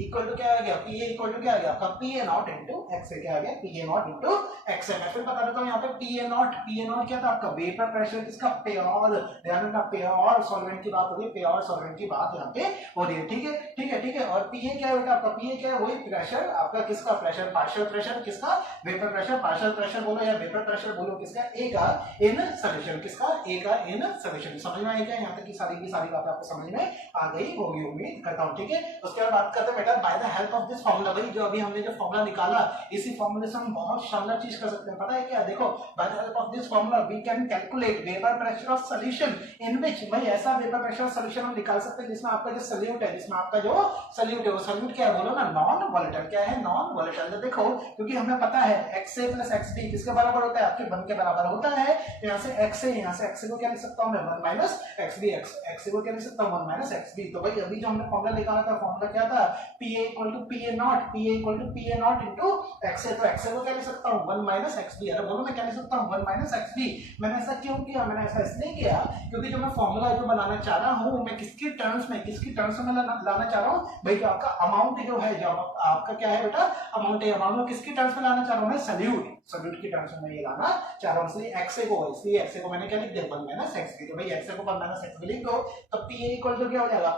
इक्वल टू क्या आ गया, pa इक्वल टू क्या आ गया आपका, pa नॉट इनटू x, क्या आ गया, pa नॉट इनटू x। मैं फिर बता देता हूं यहाँ पे pa नॉट क्या था आपका, वेपर प्रेशर किसका, प्योर, ध्यान रखना, प्योर सॉल्वेंट की बात हो रही है, प्योर सॉल्वेंट की बात यहाँ पे हो रही है, ठीक है। और pa क्या है बेटा आपका, pa क्या है, वही प्रेशर आपका किसका, प्रेशर पार्शियल प्रेशर किसका, वेपर प्रेशर पार्शियल प्रेशर बोलो या वेपर प्रेशर बोलो किसका, a का इन सॉल्यूशन, किसका, a का इन सॉल्यूशन। समझ में आई क्या, यहाँ तक की सारी बात आपको समझ में आ गई होगी, उम्मीद करता हूँ, ठीक है। उसके बाद बात करते हैं बेटा bye the help of this formula, भाई जो अभी हमने जो फार्मूला निकाला इसी फार्मूले से हम बहुत शानदार चीज कर सकते हैं, पता है क्या, देखो by the help of this formula we can calculate vapour pressure of solution in which, भाई ऐसा वेपर प्रेशर ऑफ सॉल्यूशन हम निकाल सकते हैं जिसमें आपका जो सॉल्यूट है, वो सॉल्यूट क्या है, बोलो ना, नॉन वोलेटाइल, क्या है, नॉन वोलेटाइल। देखो क्योंकि हमें पता है xa प्लस xb किसके बराबर होता है, आपके 1 के बराबर होता है, यहाँ से x को क्या लिख सकता हूँ मैं, 1 माइनस xb, x को क्या लिख सकता हूँ, 1 माइनस xb। तो भाई अभी जो हमने फॉर्मूला निकाला था, फॉर्मूला क्या था, pa equal to pa naught into x, तो x को क्या लिख सकता हूँ, 1 माइनस xb। अरे बोलो मैं क्या लिख सकता हूँ, 1 माइनस xb। मैंने ऐसा क्यों किया, मैंने ऐसा इसलिए किया क्योंकि जो मैं फॉर्मूला जो बनाना चाह रहा हूँ, मैं किसकी टर्म्स में लाना चाह रहा हूँ, भाई जो आपका अमाउंट जो है, जो आपका क्या है बेटा, अमाउंट है, अमाउंट किसकी टर्म्स में लाना चाह रहा हूँ मैं, सॉल्यूट की टर्म्स में ये लाना चाह रहा हूँ, इसलिए एक्स को मैंने क्या लिख दिया, 1 माइनस xb। तो भाई एक्स को 1 माइनस xb लिख दो, तो pa इक्वल टू क्या हो जाएगा,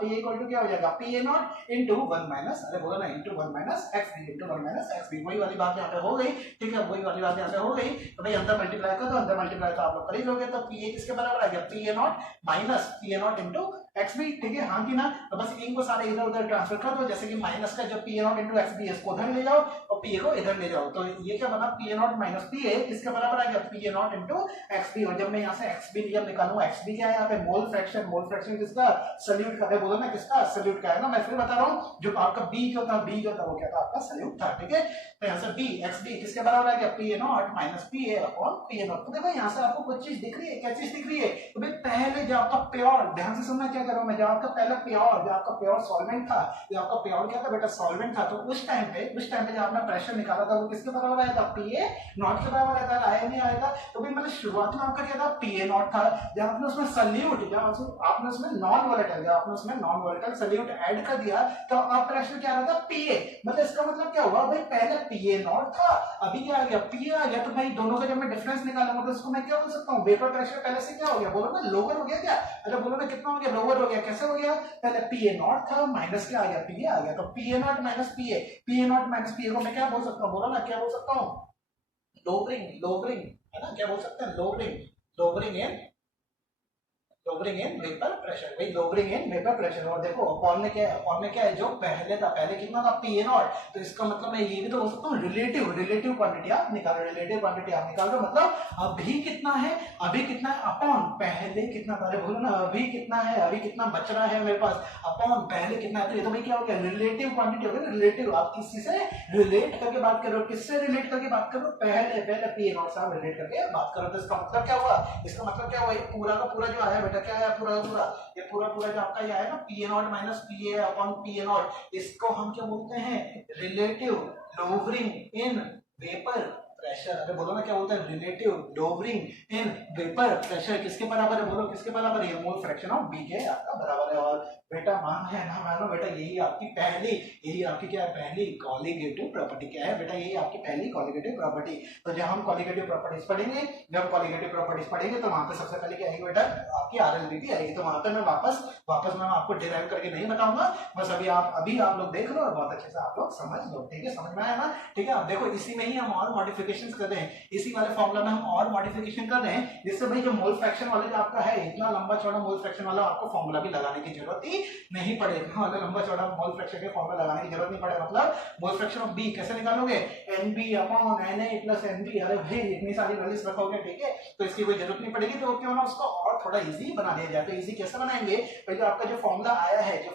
pa नॉट इनटू 1 माइनस, अरे बोलो ना, इनटू 1 माइनस xb, वही वाली बात यहाँ पे हो गई, ठीक है, वही वाली बात यहाँ पे हो गई। तो भाई अंदर मल्टीप्लाई कर दो, अंदर मल्टीप्लाई तो आप लोग कर ही लोगे, तो pa किसके बराबर आ गया, pa नॉट इनटू xb, ठीक है, हाँ कि ना। तो बस इनको सारे इधर उधर ट्रांसफर कर दो, जैसे कि माइनस का जो pa नॉट इनटू xb इसको उधर ले जाओ और pa को इधर ले जाओ, तो ये क्या बना, pa नॉट माइनस pa किसके बराबर आ गया, pa नॉट इनटू xb। और जब मैं यहाँ से xb जब निकालूंगा, xb क्या है यहाँ पे, मोल फ्रैक्शन किसका, सॉल्यूट का है, बोलो ना किसका, सॉल्यूट का है ना। मैं फिर बता रहा हूँ, जो आपका b जो था वो क्या था, आपका सॉल्यूट था, ठीक है। तो यहाँ से b xb किसके बराबर आ गया, pa not minus pa upon pa not. तो देखो यहाँ से आपको कुछ चीज दिख रही है, क्या चीज दिख रही है, तो भाई पहले जो आपका प्योर, ध्यान से सुनना क्या कर रहा हूँ मैं, जो आपका पहला प्योर, जो आपका प्योर सॉल्वेंट था, जो आपका प्योर क्या था बेटा, सॉल्वेंट था, तो उस टाइम पे जब आपने प्रेशर निकाला था वो किसके बराबर आया था, pa नॉट के बराबर आया था, आया नहीं आया था। तो भाई मतलब शुरुआत में आपका क्या था, pa नॉट था, जब आपने उसमें सॉल्यूट, जब आपने उसमें नॉन वोलेटाइल सॉल्यूट ऐड कर दिया, तो अब प्रेशर क्या आ रहा था, pa। मतलब इसका मतलब क्या हुआ, भाई पहले pa नॉट था, अभी क्या आ गया, pa आ गया। तो भाई दोनों का जब मैं डिफरेंस निकालूंगा तो इसको मैं क्या बोल सकता हूँ, वेपर प्रेशर पहले से क्या हो गया, बोलो ना, लोअर हो गया क्या, अरे बोलो ना कितना हो गया, लोअर बराबर हो गया, कैसे हो गया, पहले पी ए नॉट था माइनस क्या आ गया, पी ए आ गया, तो P A naught minus P A naught minus P ए को मैं क्या बोल सकता हूँ, बोला ना क्या बोल सकता हूँ, लोवरिंग है ना, क्या बोल सकते हैं, लोवरिंग इन वेपर प्रेशर, भाई लोवरिंग इन वेपर प्रेशर। और देखो फॉर्म में क्या है, जो पहले था, पहले कितना था, पी ए नॉट, तो इसका मतलब मैं ये भी तो बोल सकता हूँ रिलेटिव क्वांटिटी आप निकाल रहे हो, रिलेटिव क्वांटिटी आप निकाल रहे हो, मतलब अभी कितना है अपॉन पहले कितना था, बोलो ना अभी कितना है, अभी कितना बच रहा है मेरे पास, अपॉन पहले कितना है, तो ये तो भाई क्या हो गया, रिलेटिव क्वांटिटी हो गया, रिलेटिव, आप किसी से रिलेट करके बात कर रहे हो, किससे रिलेट करके बात कर रहे हो, पहले पी ए नॉट से आप रिलेट करके बात करो, तो इसका मतलब क्या हुआ, इसका मतलब क्या हुआ, ये पूरा का पूरा जो आया बेटा, क्या है पूरा ये पूरा जो आपका ये आया ना, P A naught minus P A upon P A not, इसको हम क्या बोलते हैं, relative lowering in vapour pressure. अरे बोलो ना क्या बोलते हैं, relative lowering in vapour pressure, किसके बराबर है, बोलो किसके बराबर है, मोल फ्रैक्शन ऑफ बी के आपका बराबर है। और बेटा मान है ना मानो बेटा, यही आपकी क्या है, पहली कॉलिगेटिव प्रॉपर्टी, क्या है बेटा, यही आपकी पहली कॉलिगेटिव प्रॉपर्टी। तो जब हम कॉलिगेटिव प्रॉपर्टीज पढ़ेंगे, तो वहां पे सबसे पहले क्या आएगी बेटा, आपकी आरएलबी आएगी, तो वहां पे मैं वापस मैं आपको डिराइव करके नहीं बताऊंगा, बस अभी आप लोग देख लो और बहुत अच्छे से आप लोग समझ लो, ठीक है, समझ में आया ना, ठीक है। अब देखो इसी में ही हम और मॉडिफिकेशन कर रहे हैं, इसी वाले फॉर्मूला में हम और मॉडिफिकेशन कर रहे हैं, जिससे भाई जो मोल फ्रैक्शन वाले जो आपका है, इतना लंबा चौड़ा मोल फ्रैक्शन वाला आपको फॉर्मूला भी लगाने की जरूरत ही नहीं पड़ेगा, हाँ, लंबा चौड़ा मोल फ्रैक्शन के फॉर्मूला लगाने की जरूरत नहीं पड़े, मतलब मोल फ्रैक्शन ऑफ बी कैसे निकालोगे, NB upon NA plus NB, अरे भाई इतनी सारी वैल्यूज रखोगे, ठीक है, तो इसकी कोई जरूरत नहीं पड़ेगी, तो क्यों ना उसको और थोड़ा इजी बना दिया जाए। तो इजी कैसे बनाएंगे, भाई जो आपका जो फॉर्मूला आया है, क्या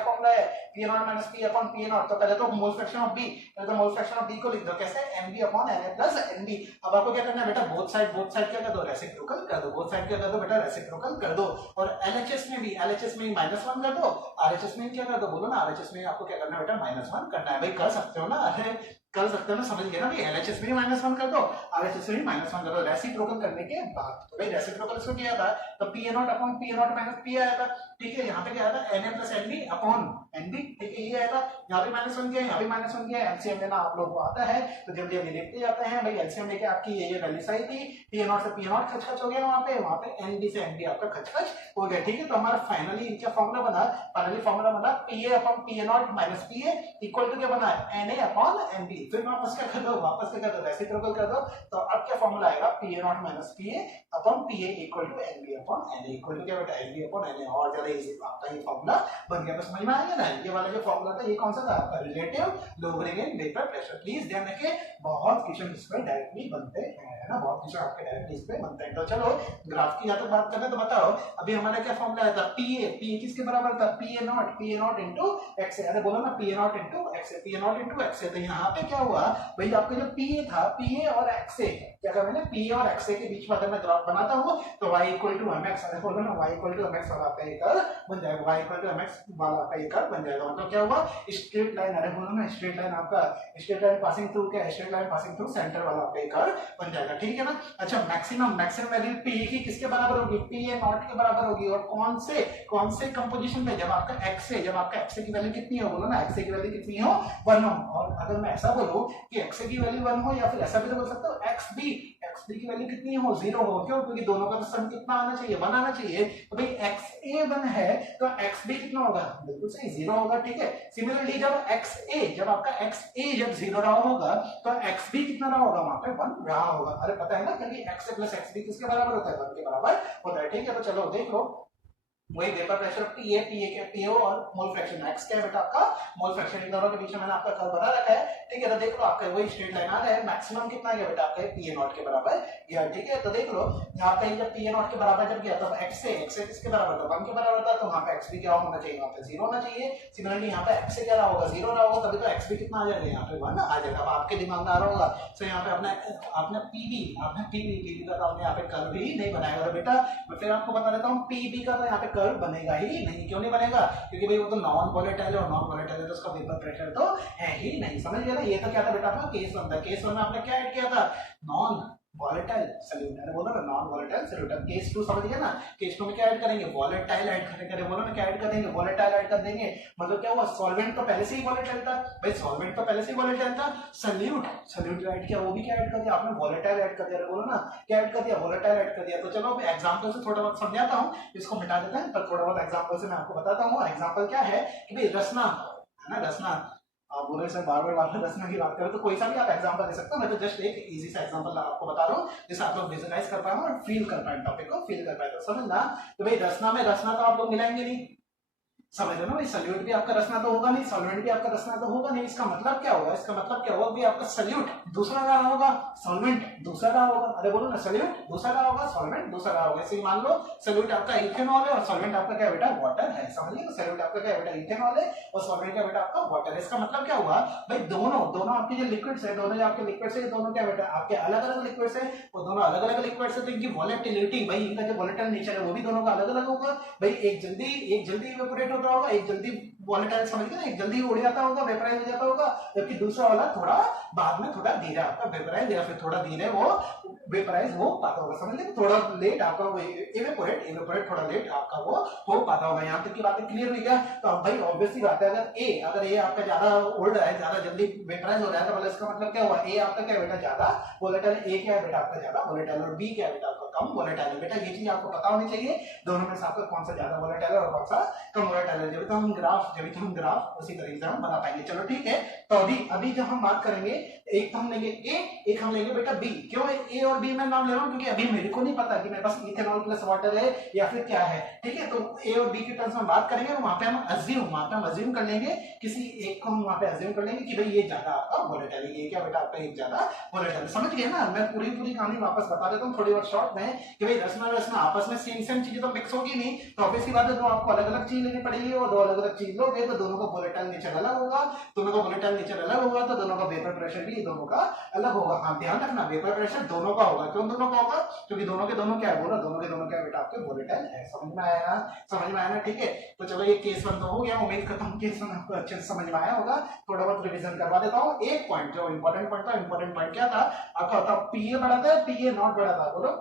फॉर्मूला है, P naught minus P upon P not, तो पहले तो मोल फ्रैक्शन ऑफ बी, तो मोल फ्रैक्शन ऑफ बी को लिख दो कैसे, NB upon NA plus NB. अब आपको क्या करना है बेटा, बोथ साइड क्या कर दो, रेसिप्रोकल कर दो, बोथ साइड क्या कर दो बेटा, रेसिप्रोकल कर दो, और एलएचएस में -1 कर दो, आरएचएस में क्या कर दो, बोलो ना, आरएचएस में आपको क्या करना है बेटा, -1 करना है, भाई कर सकते हो ना, अरे कर सकते हो ना, समझ गए ना भाई, एलएचएस में -1 कर दो, आरएचएस में -1 कर दो, रेसिप्रोकल करने के बाद, तो भाई रेसिप्रोकल इसको किया था, तो P A naught upon P A naught minus P आया था, ठीक है, यहाँ पे क्या आया था, NA plus NB upon NB, ठीक है, ये आया था, यहाँ पे -1 किया, यहाँ पे -1 किया, एलसीएम लेना आप लोगों को आता है, तो जल्दी लिखते जाते हैं भाई, एलसीएम लेके आपकी ये वैल्यूज आई थी, पी ए नॉट से पी ए नॉट खच हो गया, वहाँ पे एनबी से एनबी आपका खच हो गया, ठीक है, तो हमारा फाइनली क्या फॉर्मूला बना, P A upon P A naught minus P A equal to क्या बना, एनए अपॉन एनबी, फिर वापस क्या कर दो, रेसिप्रोकल कर दो, तो अब क्या फॉर्मूला आएगा, P A naught minus P A upon P A equal to NB upon NA equal to क्या बेटा, एनबी अपॉन एनए, और ज्यादा इजी आपका ये फॉर्मूला बन गया, समझ में आ गया ना। ये वाला जो फॉर्मूला था, ये कौन सा था आपका, relative lowering in vapour pressure. Please ध्यान रखिए, बहुत क्वेश्चन इस पे डायरेक्टली बनते हैं, है ना, बहुत क्वेश्चन आपके डायरेक्टली इस पे बनते हैं। तो चलो ग्राफ की जब तक बात करते हैं, तो बताओ अभी हमारा क्या फॉर्मूला आया था, पी ए किसके बराबर था, P A not into X, अरे बोलो ना, P A not into x, तो यहाँ पे क्या हुआ भाई, आपका जो पी ए था, पी ए और एक्स ए, क्या कहा मैंने, पी ए और एक्स ए के बीच में अगर मैं ग्राफ बनाता हूँ, तो y इक्वल टू mx, अरे बोलो ना, y इक्वल टू mx वाला आपका एक कर्व बन जाएगा, y इक्वल टू mx वाला आपका एक कर्व बन जाएगा, मतलब क्या हुआ, स्ट्रेट लाइन, अरे बोलो ना, स्ट्रेट लाइन आपका, स्ट्रेट लाइन पासिंग थ्रू क्या, straight line passing through centre वाला आपका एक कर्व बन जाएगा, ठीक है ना। अच्छा, मैक्सिमम वैल्यू पी की किसके बराबर होगी, पी ए नॉट के बराबर होगी, और कौन से कंपोजिशन पे, जब आपका एक्स ए की वैल्यू कितनी हो, बोलो ना, एक्स ए की वैल्यू कितनी हो, 1 हो, और अगर मैं ऐसा बोलूं कि एक्स ए की वैल्यू 1 हो, या फिर ऐसा भी तो बोल सकता हूं एक्स बी की वैल्यू कितनी हो, 0 हो, क्यों, क्योंकि दोनों का सम कितना आना चाहिए, 1 आना चाहिए, तो भाई एक्स ए 1 है, तो एक्स बी कितना होगा, बिल्कुल सही 0 होगा, ठीक है। सिमिलरली जब आपका एक्स ए जब 0 रहा होगा, तो एक्स बी कितना रहा होगा, वहां पे 1 रहा होगा, अरे पता है ना, क्योंकि x A plus x B किसके बराबर होता है, 1 के बराबर होता है, ठीक है। तो चलो देख लो, वही वेपर प्रेशर पीए और मोल फ्रैक्शन, एक्स क्या है बेटा आपका, मोल फ्रैक्शन, इन दोनों के बीच में मैंने आपका कर्व बना रखा है, ठीक है। तो देख लो आपका वही स्ट्रेट लाइन आ रहा है, मैक्सिमम कितना गया बेटा आपका, पीए नॉट के बराबर गया, ठीक है। तो देख लो यहाँ पे जब पीए नॉट के बराबर जब गया, तब एक्स ए किसके बराबर था, 1 के बराबर था, तो वहां पे एक्स भी क्या होना चाहिए, वहां पे 0 होना चाहिए। सिमिलरली यहाँ पे एक्स ए क्या रहा होगा, 0 रहा होगा, तभी तो एक्स भी कितना आ जाएगा, यहाँ पे 1 आ जाएगा। अब आपके दिमाग में आ रहा होगा, तो यहाँ पे आपने पीबी का तो आपने यहाँ पे कर्व ही नहीं बनाएगा, तो बेटा मैं फिर आपको बता देता हूँ, पीबी का तो यहाँ पे कर्व बनेगा ही नहीं, क्यों नहीं बनेगा, क्योंकि भाई वो तो नॉन वोलेटाइल है, और नॉन वोलेटाइल है तो उसका वेपर प्रेशर तो है ही नहीं, समझ गया ना। ये तो क्या था बेटा आपका केस 1 था, केस 1 में आपने क्या ऐड किया था, नॉन वॉलेटाइल सॉल्यूट, अरे बोलो ना नॉन वॉलेटाइल सॉल्यूट। अब केस 2 समझ गए ना, केस 2 में क्या ऐड करेंगे, वॉलेटाइल ऐड करेंगे, बोलो ना क्या ऐड करेंगे, वॉलेटाइल ऐड कर देंगे। मतलब क्या हुआ, सॉल्वेंट तो पहले से ही वॉलेटाइल था भाई, सॉल्वेंट तो पहले से ही वॉलेटाइल था, सॉल्यूट सॉल्यूट ऐड किया, वो भी क्या ऐड कर दिया आपने, वॉलेटाइल ऐड कर दिया। बोलो ना क्या ऐड कर दिया, वॉलेटाइल ऐड कर दिया। तो चलो अब एग्जांपल से थोड़ा बहुत समझाता हूँ, इसको मिटा देते हैं, पर थोड़ा बहुत एग्जांपल से मैं आपको बताता हूँ। एग्जांपल क्या है कि भाई रसना है ना, रसना, आप बोले सर बार बार रसना की बात करें, तो कोई सा भी आप एग्जांपल दे सकते हो। मैं तो जस्ट एक इजी सा एग्जांपल आपको बता रहा हूँ जिससे आप लोग विजुअलाइज कर पाए और फील कर पाए, टॉपिक को फील कर पाए। तो समझना, तो भाई रसना में रसना तो आप लोग मिलाएंगे नहीं, समझ रहे हो ना भाई, सल्यूट भी आपका रसना तो होगा नहीं, सॉल्वेंट भी आपका रसना तो होगा नहीं। इसका मतलब क्या होगा, इसका मतलब क्या होगा भी आपका सल्यूट दूसरा का होगा, सॉल्वेंट दूसरा का होगा। अरे बोलो ना, सल्यूट दूसरा का होगा, सॉल्वेंट दूसरा का होगा। ऐसे मान लो सल्यूट आपका इथेनॉल है और सॉल्वेंट आपका क्या बेटा, वाटर है। समझिए, तो सल्यूट आपका क्या बेटा, इथेनॉल है और सॉल्वेंट क्या बेटा आपका वाटर है। इसका मतलब क्या हुआ भाई, दोनों दोनों आपके जो लिक्विड्स है, दोनों जो आपके लिक्विड्स है, दोनों क्या बेटा आपके अलग अलग लिक्विड्स है, और दोनों अलग अलग लिक्विड्स है, तो इनकी वॉलेटिलिटी भाई, इनका जो वॉलेटाइल नेचर है वो भी दोनों का अलग अलग होगा भाई। एक जल्दी इवेपोरेट होता होगा, एक जल्दी वॉलेटाइल समझ गए ना, एक जल्दी उड़ जाता होगा, वेपराइज हो जाता होगा, जबकि दूसरा वाला थोड़ा बाद में, थोड़ा धीरे आपका वेपराइज या फिर थोड़ा धीरे वो वेपराइज हो पाता होगा। समझ लीजिए, थोड़ा लेट आपका वो इवेपोरेट इवेपोरेट थोड़ा लेट आपका वो हो पाता होगा। यहाँ तक की बातें क्लियर हुई क्या? तो अब भाई ऑब्वियसली बात है, अगर ए आपका ज्यादा उड़ रहा है, ज्यादा जल्दी वेपराइज हो रहा है, तो मतलब इसका मतलब क्या हुआ, ए आपका क्या बेटा ज्यादा वोलेटाइल, ए क्या है बेटा आपका ज्यादा वोलेटाइल, और बी क्या है बेटा आपका कम वोलेटाइल है। बेटा ये चीज आपको पता होनी चाहिए, दोनों में से आपका कौन सा ज्यादा वोलेटाइल है और कौन सा कम वोलेटाइल है। जब तो हम ग्राफ उसी तरीके से हम बना पाएंगे। चलो ठीक है, तो अभी अभी जब हम बात करेंगे, एक तो हम लेंगे ए, एक हम लेंगे बेटा बी। क्यों ए और बी मैं नाम ले रहा हूँ, क्योंकि अभी मेरे को नहीं पता कि मेरे पास इथेनॉल प्लस वाटर है या फिर क्या है। ठीक है, तो ए और बी की टर्म्स में बात करेंगे, तो वहां पे हम अज्यूम कर लेंगे, किसी एक को हम वहां पे अज्यूम कर लेंगे कि भाई ये ज्यादा आपका वोलेटाइल है, ये क्या बेटा आपका एक ज्यादा वोलेटाइल। समझ गए ना, मैं पूरी कहानी वापस बता देता हूँ थोड़ी और शॉर्ट में, कि भाई रसना रसना आपस में सेम चीजें तो मिक्स होगी नहीं, तो ऑब्वियसली बात है, तो आपको अलग अलग चीज लेनी पड़ेगी, और दो अलग अलग चीज लोगे तो दोनों का वोलेटाइल नेचर अलग होगा, दोनों का वोलेटाइल नेचर अलग होगा, तो दोनों का वेपर प्रेशर भी दोनों का अलग होगा। हाँ ध्यान रखना, वेपर प्रेशर दोनों का होगा। क्यों दोनों का होगा, क्योंकि दोनों के दोनों क्या है, बोला दोनों के दोनों क्या बेटा आपके वोलेटाइल है। समझ में आया ना, समझ में आया ना। ठीक है, तो चलो ये केस 1 तो हो गया, उम्मीद करता हूँ केस 1 आपको अच्छे से समझ में आया होगा। थोड़ा बहुत रिवीजन करवा देता हूँ। एक पॉइंट जो इंपॉर्टेंट पॉइंट था, इंपॉर्टेंट पॉइंट क्या था आपका, पीए बढ़ा था, पीए नॉट बढ़ा था, बोलो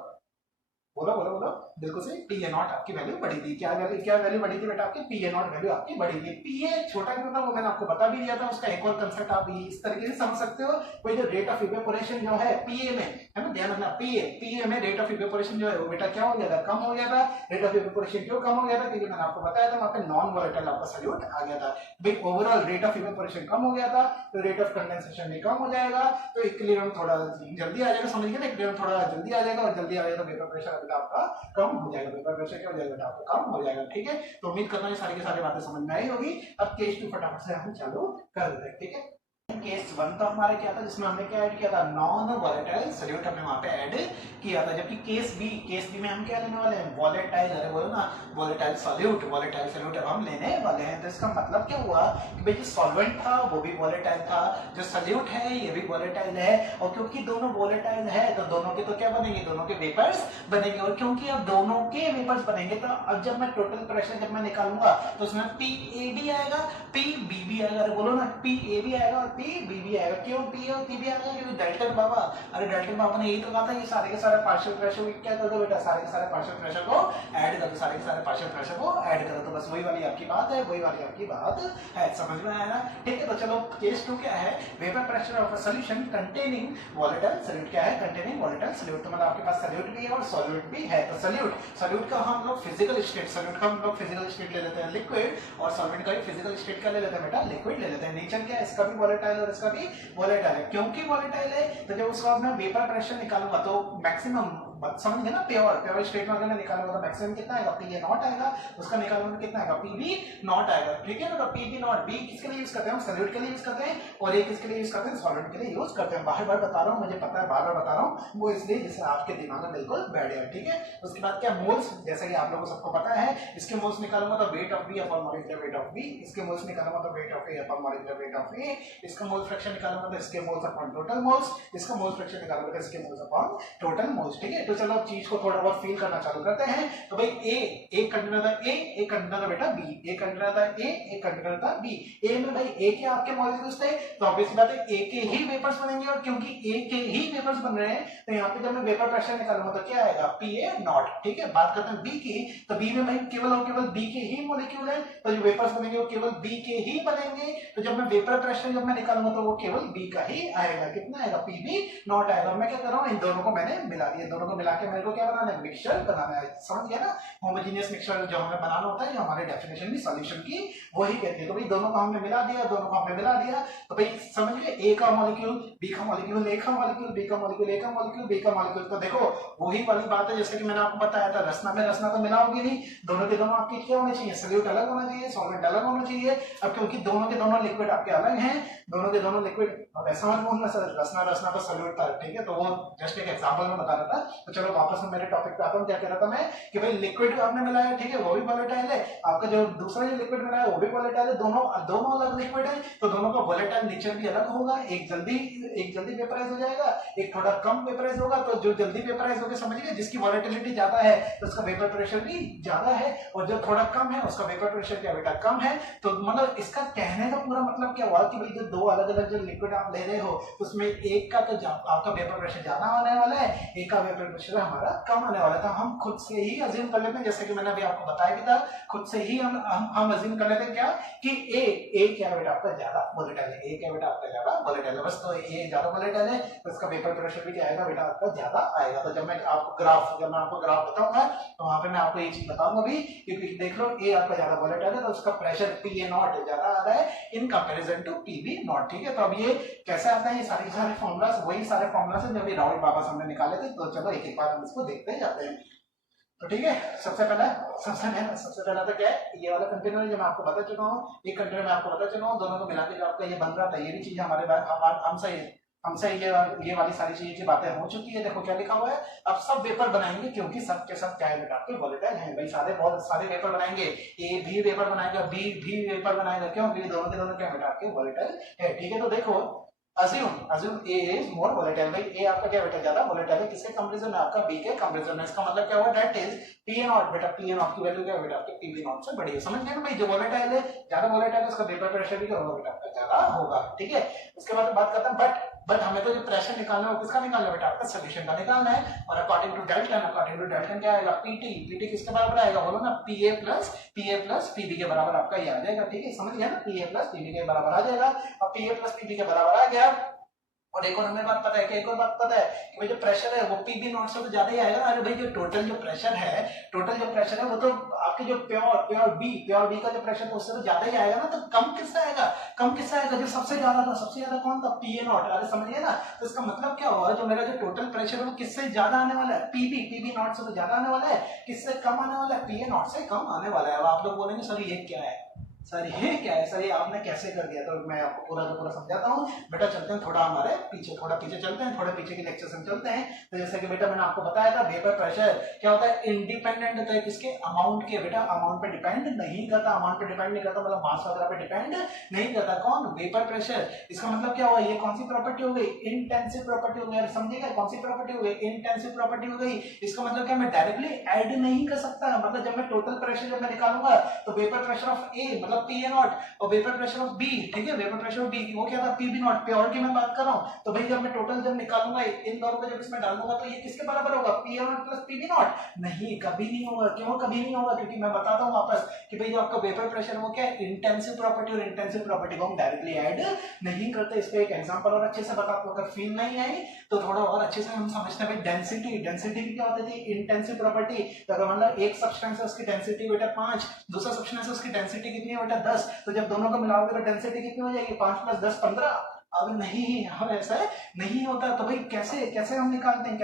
बोलो बोलो बोलो, बिल्कुल सही, पी ए नॉट आपकी वैल्यू बढ़ी थी। क्या वैल्यू बढ़ी थी बेटा आपकी, पी ए नॉट वैल्यू आपकी बढ़ी थी। पी ए छोटा क्यों था वो मैंने आपको बता भी दिया था, उसका एक और कंसेप्ट आप इस तरीके से समझ सकते हो। कोई जो रेट ऑफ इवेपोरेशन जो है पीए में, है ना, ध्यान रखना, पीए में रेट ऑफ इवेपोरेशन जो है वो बेटा क्या हो गया था, कम हो गया था। रेट ऑफ इवेपोरेशन क्यों कम हो गया था, क्योंकि मैंने आपको बताया था वहां पे नॉन वोलेटाइल आपका सॉल्यूट आ गया था। भाई ओवरऑल रेट ऑफ इवेपोरेशन कम हो गया था, तो रेट ऑफ कंडेंसेशन भी कम हो जाएगा, तो इक्विलिब्रियम थोड़ा जल्दी आ जाएगा। समझ गए ना, इक्विलिब्रियम थोड़ा जल्दी आ जाएगा, और जल्दी आ जाएगा तो वेपर प्रेशर बेटा आपका कम हो जाएगा, वेपर प्रेशर क्या हो जाएगा आपका कम हो जाएगा। ठीक है, तो उम्मीद करता हूँ सारी की सारी बातें समझ में आई होगी। अब केस 2 फटाफट से हम चालू कर देते हैं। ठीक है, केस 1 तो हमारे क्या था, जिसमें हमने क्या ऐड किया था, नॉन वोलेटाइल सॉल्यूट हमने वहां पे ऐड किया था। जबकि केस बी में हम क्या लेने वाले हैं, वोलेटाइल, अरे बोलो ना वोलेटाइल सॉल्यूट अब हम लेने वाले हैं। तो इसका मतलब क्या हुआ कि भाई जो सॉल्वेंट था वो भी वोलेटाइल था, जो सॉल्यूट है ये भी वोलेटाइल है, और क्योंकि दोनों वोलेटाइल है तो दोनों के तो क्या बनेंगे, दोनों के वेपर्स बनेंगे। और क्योंकि अब दोनों के वेपर्स बनेंगे, तो अब जब मैं टोटल प्रेशर जब मैं निकालूंगा तो उसमें पी ए भी आएगा, पी बी भी आएगा। अरे बोलो ना, पी ए भी आएगा और पी बी भी आएगा। क्यों पी और पी भी आएगा, क्योंकि डाल्टन बाबा, अरे डाल्टन बाबा ने यही तो कहा था कि सारे के सारे पार्शियल प्रेशर को क्या कर दो बेटा, सारे के सारे पार्शियल प्रेशर को ऐड कर दो, सारे के सारे पार्शियल प्रेशर को ऐड कर दो। तो बस वही वाली आपकी बात है, वही वाली आपकी बात है, समझ में आया ना। ठीक है, तो चलो केस 2 क्या है, vapour pressure of a solution containing volatile solute. क्या है, कंटेनिंग वोलेटाइल सॉल्यूट। तो मतलब आपके पास सॉल्यूट भी है और सॉल्यूट भी है। तो सॉल्यूट का हम लोग फिजिकल स्टेट, सॉल्यूट का हम लोग फिजिकल स्टेट ले लेते हैं लिक्विड, और सॉल्वेंट का भी फिजिकल स्टेट क्या ले लेते हैं बेटा, लिक्विड ले लेते हैं। नेचर क्या है, इसका भी वोलेटाइल और इसका भी वोलेटाइल है। क्योंकि वोलेटाइल है तो जब उसका मैं वेपर प्रेशर निकालूंगा तो मैक्सिमम, समझ गए ना, प्योर स्टेट में अगर मैं निकालूंगा तो मैक्सिमम कितना आएगा, पी ए नॉट आएगा, उसका निकालूंगा तो कितना आएगा, पी बी नॉट आएगा। ठीक है ना, तो पी बी नॉट, बी किसके लिए यूज करते हैं, सॉल्यूट के लिए यूज करते हैं, और ए किसके लिए यूज करते हैं, सॉल्वेंट के लिए यूज करते हैं। बार बार बता रहा हूँ, मुझे पता है, बार बार बता रहा हूँ, वो इसलिए जिससे आपके दिमाग में बिल्कुल बैठ जाए। ठीक है, उसके बाद क्या, मोल्स, जैसा कि आप लोगों को सबको पता है, इसके मोल्स निकालूंगा तो weight of B upon molecular weight of B, इसके मोल्स निकालूंगा तो weight of A upon molecular weight of A, इसका मोल फ्रैक्शन निकालूंगा तो इसके मोल्स अपॉन टोटल मोल्स, इसका मोल फ्रैक्शन निकालूंगा तो इसके मोल्स अपॉन टोटल मोल्स। ठीक है, तो चलो अब चीज को थोड़ा बहुत फील करना चालू करते हैं। तो भाई एक कंटेनर था ए, एक कंटेनर था बेटा बी, एक कंटेनर था ए, एक कंटेनर था बी। ए में भाई ए के आपके मॉलिक्यूल्स थे, तो ऑब्वियसली बात है ए के ही वेपर्स बनेंगे, और क्योंकि ए के ही वेपर्स बन रहे हैं तो यहाँ पे जब मैं वेपर प्रेशर निकालूंगा तो क्या आएगा, पीए नॉट। ठीक है, बात करते हैं बी की, तो बी में भाई केवल और केवल बी के ही मॉलिक्यूल है, तो जो वेपर्स बनेंगे वो केवल बी के ही बनेंगे। तो जब मैं वेपर प्रेशर जब मैं निकालूंगा तो वो केवल बी का ही आएगा, कितना आएगा, पीबी नॉट आएगा। मैं क्या कर रहा हूँ, इन दोनों को मैंने मिला दिया, दोनों को मिला के मेरे को क्या बनाना है, मिक्सचर बनाना है। समझ गया ना, होमोजेनियस मिक्सचर जो हमें बनाना होता है, जो हमारे डेफिनेशन की सॉल्यूशन की वही कहती है। तो भाई दोनों को हमने मिला दिया, दोनों को हमने मिला दिया, तो भाई समझ गए, ए का मॉलिक्यूल, बी का मॉलिक्यूल, ए का मॉलिक्यूल, बी का मॉलिक्यूल, ए का मॉलिक्यूल, बी का मॉलिक्यूल। तो देखो वही वाली बात है जैसे कि मैंने आपको बताया था, रसना में रसना तो मिला होगी नहीं, दोनों के दोनों आपके क्या होने चाहिए, सॉल्यूट अलग होना चाहिए, सॉल्वेंट अलग होना चाहिए। अब क्योंकि दोनों के दोनों लिक्विड आपके अलग हैं, दोनों के दोनों लिक्विड, अब ऐसा मत बोलना सर रसना रसना तो सॉल्यूट था, ठीक है, तो वो जस्ट एक एग्जांपल में बता रहा था। तो चलो वापस मैं मेरे टॉपिक पे आता हूँ। क्या कह रहा था मैं कि भाई लिक्विड आपने मिलाया, ठीक है, वो भी वोलेटाइल है, आपका जो दूसरा जो लिक्विड मिलाया वो भी वोलेटाइल है, दोनों अलग लिक्विड है, तो दोनों का वोलेटाइल नेचर भी अलग होगा। एक जल्दी वेपराइज हो जाएगा, एक थोड़ा कम वेपराइज होगा। तो जो जल्दी वेपराइज होगा समझिए जिसकी वोलेटिलिटी ज्यादा है तो उसका वेपर प्रेशर भी ज्यादा है, और जो थोड़ा कम है उसका वेपर प्रेशर क्या बेटा कम है। तो मतलब इसका कहने का पूरा मतलब क्या हुआ कि भाई जो दो अलग अलग जो लिक्विड आप ले रहे हो तो उसमें एक का तो आपका वेपर प्रेशर ज्यादा आने वाला है, एक का वेपर प्रेशर हमारा कम आने वाला है। तो हम खुद से ही अज्यूम कर लेते हैं, जैसे कि मैंने अभी आपको बताया भी था, खुद से ही हम अज्यूम कर लेते हैं क्या कि ए क्या बेटा आपका ज्यादा वोलेटाइल है, ए क्या बेटा आपका ज्यादा वोलेटाइल है, बस। तो ए ज्यादा वोलेटाइल है तो इसका वेपर प्रेशर भी क्या आएगा बेटा आपका ज्यादा आएगा। तो जब मैं आपको ग्राफ बताऊंगा तो वहां पे मैं आपको ये चीज बताऊंगा भी, क्योंकि देख लो ए आपका ज्यादा वोलेटाइल है तो उसका प्रेशर पी ए नॉट ज्यादा आ रहा है in comparison to P B naught. ठीक है, तो अब ये कैसे आता है, ये सारे फॉर्मुलास वही सारे फॉर्मुलास हैं जो भी राहुल बाबा हमने निकाले थे। तो चलो एक एक बार हम इसको देखते जाते हैं। तो ठीक है, सबसे पहला तो क्या है, ये वाला कंटेनर जो मैं आपको बता चुका हूँ, एक कंटेनर मैं आपको बता चुका हूँ, दोनों को मिला के जो आपका ये बन रहा था, ये भी चीज हमसे ये वाली सारी चीजें की बातें हो चुकी है। देखो क्या लिखा हुआ है, अब सब वेपर बनाएंगे क्योंकि सब के सब क्या है बेटा आपके वोलेटाइल हैं भाई, सारे वेपर बनाएंगे, ए भी वेपर बनाएगा, बी भी वेपर बनाएगा, क्यों, क्योंकि दोनों के दोनों क्या बेटा आपके वोलेटाइल है। ठीक है, तो देखो assume A is more volatile, भाई ए आपका क्या बेटा ज्यादा वोलेटाइल है, किसके कंपैरिजन में, आपका बी के कंपैरिजन में। इसका मतलब क्या हुआ, that is P A not बेटा, पी ए नॉट की वैल्यू क्या है बेटा आपके पी बी नॉट से बड़ी है। समझ गए ना भाई, जो वोलेटाइल है ज्यादा वोलेटाइल है उसका वेपर प्रेशर भी क्या होगा बेटा आपका ज्यादा होगा। ठीक है, उसके बाद बात करते हैं बट हमें तो जो प्रेशर निकालना है वो किसका निकालना है बेटा आपका सॉल्यूशन का निकालना है। और अकॉर्डिंग टू डेल्टन क्या आएगा, पीटी किसके बराबर आएगा, बोलो ना, पीए प्लस पीबी के बराबर आपका ये आ जाएगा। ठीक है, समझ गया ना, पीए प्लस पीबी के बराबर आ जाएगा। अब पीए प्लस पीबी के बराबर आ गया, और एक और हमें बात पता है कि भाई जो प्रेशर है वो पीबी नॉट से तो ज्यादा ही आएगा ना। अरे भाई जो टोटल जो प्रेशर है वो तो आपके जो प्योर बी का जो प्रेशर है उससे तो ज्यादा ही आएगा ना। तो कम किससे आएगा जो सबसे ज्यादा कौन था, पी ए नॉट। अरे समझिए ना, तो इसका मतलब क्या हुआ, जो मेरा जो टोटल प्रेशर है वो किससे ज्यादा आने वाला है, पीबी नॉट से तो ज्यादा आने वाला है, किससे कम आने वाला है, पी ए नॉट से कम आने वाला है। अब आप लोग बोलेंगे सर ये क्या है, सर ये क्या है, सर ये आपने कैसे कर दिया, तो मैं आपको पूरा का पूरा समझाता हूँ बेटा। चलते हैं थोड़ा पीछे चलते हैं, थोड़े पीछे के लेक्चर में चलते हैं। तो जैसे कि बेटा मैंने आपको बताया था वेपर प्रेशर क्या होता है, इंडिपेंडेंट होता है किसके, अमाउंट के। बेटा अमाउंट पे डिपेंड नहीं करता, मतलब मास वगैरह पे डिपेंड नहीं करता, कौन, वेपर प्रेशर। इसका मतलब क्या हुआ, ये कौन सी प्रॉपर्टी हो गई, इंटेंसिव प्रॉपर्टी हो गई। समझिएगा कौन सी प्रॉपर्टी हो गई, इंटेंसिव प्रॉपर्टी हो गई। इसका मतलब क्या, मैं डायरेक्टली ऐड नहीं कर सकता, मतलब जब मैं टोटल प्रेशर जब मैं निकालूंगा तो वेपर प्रेशर ऑफ ए मतलब पी ए नॉट, और वेपर प्रेशर ऑफ बी, ठीक है, वेपर प्रेशर ऑफ बी वो क्या था, पी बी नॉट, प्योर की मैं बात कर रहा हूं। तो भाई जब मैं टोटल जब निकालूंगा इन दोनों को जब इसमें डालूंगा तो ये किसके बराबर होगा, P A naught plus P B naught. नहीं, कभी नहीं होगा। क्यों कभी नहीं होगा, क्योंकि मैं बताता हूं वापस कि भाई जो आपका वेपर प्रेशर वो क्या है, इंटेंसिव प्रॉपर्टी, और इंटेंसिव प्रॉपर्टी को हम डायरेक्टली ऐड नहीं करते। इस पे एक एग्जांपल और अच्छे से बताता हूं, अगर फील नहीं आई तो थोड़ा और अच्छे से हम समझते हैं। डेंसिटी की क्या होती थी, इंटेंसिव प्रॉपर्टी। तो अगर मतलब एक सब्सटेंस है उसकी डेंसिटी बेटा 5, दूसरा सब्सटेंस है उसकी डेंसिटी कितनी है बेटा 10, तो जब दोनों को मिलाओगे तो डेंसिटी कितनी हो जाएगी, 5 + 10 15। अब नहीं, अब ऐसा नहीं होता। तो भाई कैसे हम निकालते हैं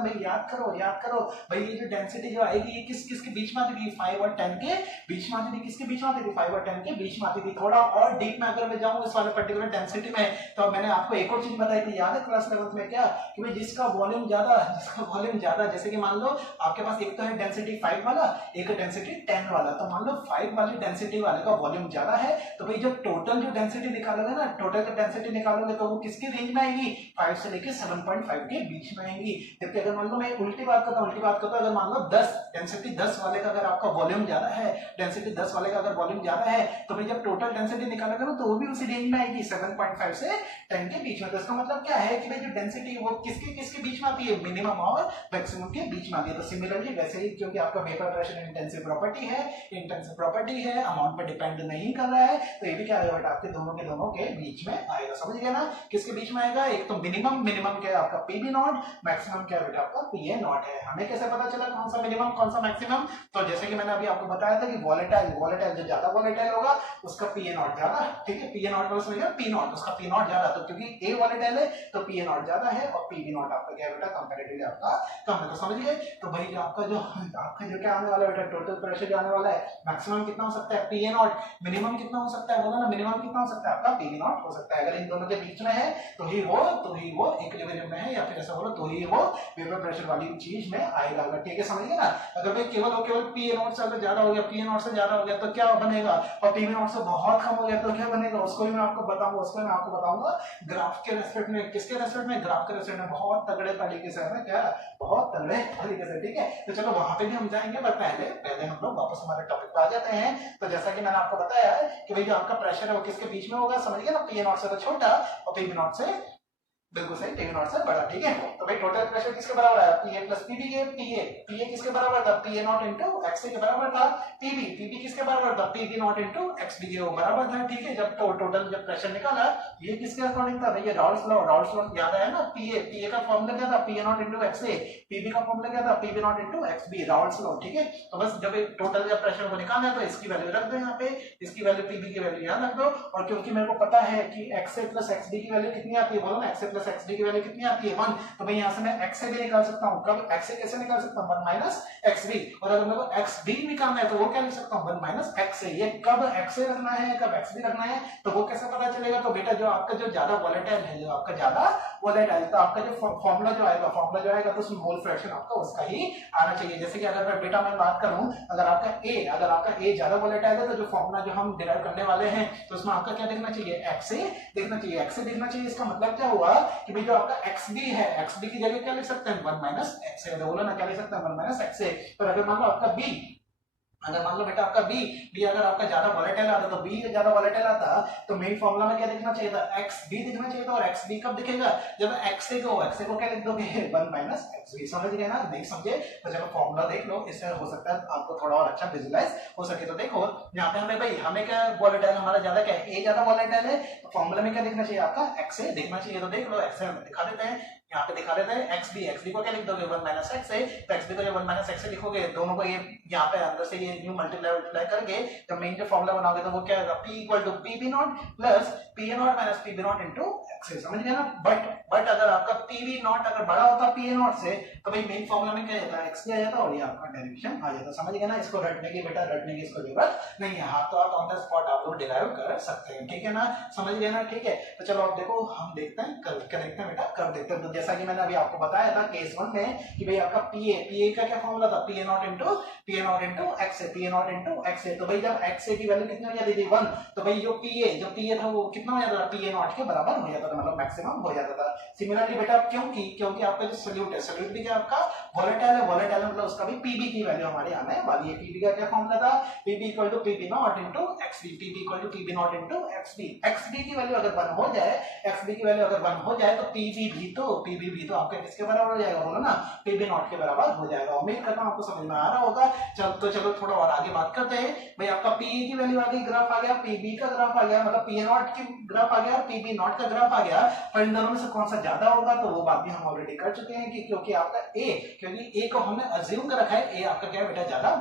भाई, याद करो भाई, ये जो डेंसिटी जो आएगी ये किसके बीच में आती थी, 5 और 10 के बीच में आती थी। किसके बीच में आती थी, 5 और 10 के बीच में आती थी। थोड़ा और डीप में अगर मैं जाऊं इस वाले पर्टिकुलर डेंसिटी में, तो मैंने आपको एक और चीज बताई थी, याद है क्लास 11th में, क्या कि भाई जिसका वॉल्यूम ज्यादा, जैसे कि मान लो आपके पास एक तो है डेंसिटी 5 वाला, एक डेंसिटी 10 वाला। तो मान लो 5 वाली डेंसिटी वाले का वॉल्यूम ज्यादा है, तो भाई जो टोटल जो डेंसिटी निकालोगे ना, टोटल डेंसिटी डेंसिटी निकालोगे तो वो किसकी रेंज में आएगी, 5 से लेके 7.5 के बीच में आएगी। जबकि अगर मान लो मैं उल्टी बात करता हूँ, अगर मान लो 10 डेंसिटी 10 वाले का अगर आपका वॉल्यूम ज्यादा है, डेंसिटी 10 वाले का अगर वॉल्यूम ज्यादा है, तो भाई जब टोटल डेंसिटी निकालोगे ना तो वो भी उसी रेंज में आएगी 7.5 से 10 के बीच में। तो इसका मतलब क्या है कि भाई जो डेंसिटी वो किसके किसके बीच में आती है, मिनिमम और मैक्सिमम के बीच में आती है। तो सिमिलरली वैसे ही क्योंकि आपका वेपर प्रेशर इंटेंसिव प्रॉपर्टी है, अमाउंट पे डिपेंड नहीं कर रहा है, तो ये भी क्या आएगा बेटा आपके दोनों के बीच में आएगा। समझ गए ना, किसके बीच में आएगा, एक तो मिनिमम क्या है आपका पीबी नॉट, मैक्सिमम क्या है बेटा आपका पीए नॉट है। हमें कैसे पता चला कौन सा मिनिमम कौन सा मैक्सिमम, तो जैसे कि मैंने अभी आपको बताया था कि वॉलेटाइल जो ज्यादा वॉलेटाइल होगा उसका पीए नॉट ज्यादा, ठीक है, पीए नॉट मतलब समझिए पी नॉट, उसका पी नॉट ज्यादा, तो क्योंकि ए वॉलेटाइल है तो पीए नॉट ज्यादा है और पीबी नॉट आपका क्या है बेटा कंपैरेटिवली आपका कम है। तो समझिए, तो भाई आपका जो क्या आने वाला है बेटा, टोटल प्रेशर जो आने वाला है, मैक्सिमम कितना हो सकता है पीए नॉट, मिनिमम कितना हो सकता है, बोला ना मिनिमम कितना हो सकता है आपका पीबी नॉट हो सकता है। अगर इन दोनों के बीच में है तो ही वो इक्विलिब्रियम में है, या फिर ऐसा बोलो तो ही वो वेपर प्रेशर वाली चीज में आएगा। ठीक है, समझिए ना। अगर भाई केवल पीए नॉट से अगर ज्यादा हो गया, पीए नॉट से ज्यादा हो गया तो क्या बनेगा, और पीबी नॉट से बहुत कम हो गया तो क्या बनेगा, उसको भी मैं आपको बताऊंगा ग्राफ के रेस्पेक्ट में। किसके रेस्पेक्ट में, ग्राफ के रेस्पेक्ट में, बहुत तगड़े तरीके से है क्या, बहुत तगड़े तरीके से। ठीक है, तो चलो वहां पे भी हम जाएंगे, पर पहले हम लोग वापस हमारे टॉपिक पे आ जाते हैं। तो जैसा कि मैंने आपको बताया कि भाई जो आपका प्रेशर है वो किसके बीच में होगा, समझ गए ना, पीए नॉट से तो छोटा और पीबी नॉट से बिल्कुल सही पीबी नॉट से बड़ा। ठीक है, तो भाई टोटल प्रेशर किसके बराबर है, पीए प्लस पीबी के, पीए किसके बराबर था, पीए नॉट इनटू एक्सए के बराबर था, पीबी किसके बराबर था, पीबी नॉट इनटू एक्सबी के बराबर था। ठीक है, जब टोटल जब प्रेशर निकाला ये किसके अकॉर्डिंग था, भैया राउल्स लॉ याद है ना, पीए का फॉर्मूला क्या था, PA naught into XA, PB का फॉर्मूला क्या था, PB naught into XB, Raoult's law. ठीक है, तो बस जब टोटल जब प्रेशर को निकालना है तो इसकी वैल्यू रख दो यहाँ पे, इसकी वैल्यू पीबी की वैल्यू यहाँ रख दो, और क्योंकि मेरे को पता है कि एक्सए प्लस एक्सबी की वैल्यू कितनी आती है, बोलो ना, एक्सए प्लस एक्सबी की वैल्यू आती है 1, तो भाई यहां से मैं x से भी निकाल सकता हूं। कब x से कैसे निकाल सकता हूं, 1 माइनस xb, और अगर मेरे को xb निकालना है तो वो क्या लिख सकता हूं, 1 माइनस x से। ये कब x से रखना है कब xb रखना है तो वो कैसे पता चलेगा, तो बेटा जो आपका जो ज्यादा वोलेटाइल है, जो आपका ज्यादा वोलेटाइल, तो आपका जो फॉर्मूला जो आएगा तो उसमें मोल फ्रैक्शन आपका उसका ही आना चाहिए। जैसे कि अगर बेटा मैं बात करूं, अगर आपका a ज्यादा वोलेटाइल है तो जो फॉर्मूला जो हम डिराइव करने वाले हैं तो उसमें आपका क्या देखना चाहिए, x से देखना चाहिए। इसका मतलब क्या हुआ कि भाई जो आपका xb है, xb की जगह क्या लिख सकते हैं, 1 माइनस x है, बोलो ना क्या लिख सकते हैं, 1 माइनस x है। तो अगर मान लो आपका b, अगर मान लो बेटा आपका b अगर आपका ज्यादा वोलेटाइल आता तो b ज्यादा वोलेटाइल आता तो मेन फॉर्मूला में क्या दिखना चाहिए था, xb दिखना चाहिए था। और xb कब दिखेगा, जब x को क्या लिख दोगे, 1 माइनस xb। समझ गए ना, नहीं समझे तो चलो फॉर्मूला देख लो, इससे हो सकता है आपको थोड़ा और अच्छा विजुअलाइज हो सके। तो देखो यहाँ पे हमें क्या वोलेटाइल हमारा ज्यादा क्या है, a ज्यादा वोलेटाइल है, तो फॉर्मूला में क्या दिखना चाहिए आपका, x दिखना चाहिए। तो देख लो x दिखा देते हैं, यहाँ पे दिखा देते हैं xb को क्या लिख दोगे, 1 माइनस x है, तो xb को जब 1 माइनस x से लिखोगे, दोनों को ये यहाँ पे अंदर से ये न्यू मल्टीप्लाई करके जब मेन जो फॉर्मूला बनाओगे तो वो क्या होगा, p equal to PB naught plus PA naught minus PB naught into x। समझ गए ना। बट अगर आपका पीबी नॉट अगर बड़ा होता पीए नॉट से तो भाई मेन फॉर्मूला में क्या जाता है, x आ जाता और ये आपका डेरिवेशन आ जाता। समझ गए ना, इसको रटने की इसको जरूरत नहीं है, हाथ तो आप ऑन द स्पॉट आप लोग डिराइव कर सकते हैं। ठीक है ना, समझ गए ना। ठीक है, तो चलो अब देखो हम देखते हैं कर देखते हैं। तो जैसा कि मैंने अभी आपको बताया था केस 1 में कि भाई आपका पीए का क्या फॉर्मूला था, पीए नॉट इनटू एक्स है। तो भाई जब एक्स की वैल्यू कितनी हो जाती थी, 1, तो भाई जो पीए था वो कितना हो जाता था, पीए नॉट के बराबर हो जाता था, मतलब मैक्सिमम हो जाता था। सिमिलरली बेटा क्योंकि आपका जो सोल्यूट भी क्या आपका वोलेटाइल है, मतलब उसका भी पीबी की वैल्यू हमारे आने वाली है। पीबी का क्या फॉर्मूला था, PB equal to PB naught into XB, XB की वैल्यू अगर 1 हो जाए, तो पीबी भी तो आपके किसके बराबर हो जाएगा, बोलो ना, पीबी नॉट के बराबर हो जाएगा। उम्मीद करता हूं आपको समझ में आ रहा होगा। चलो थोड़ा और आगे बात करते हैं। भाई आपका पीए की वैल्यू आ गई, ग्राफ आ गया, पीबी का ग्राफ आ गया, मतलब पीए नॉट की ग्राफ आ गया, पीबी नॉट का ग्राफ आ गया। पर इन दोनों में से कौन सा ज्यादा होगा तो वो बात भी हम ऑलरेडी कर चुके हैं कि क्योंकि ए को हमने अज्यूम कर रखा है, ए आपका क्या है बेटा, ज्यादा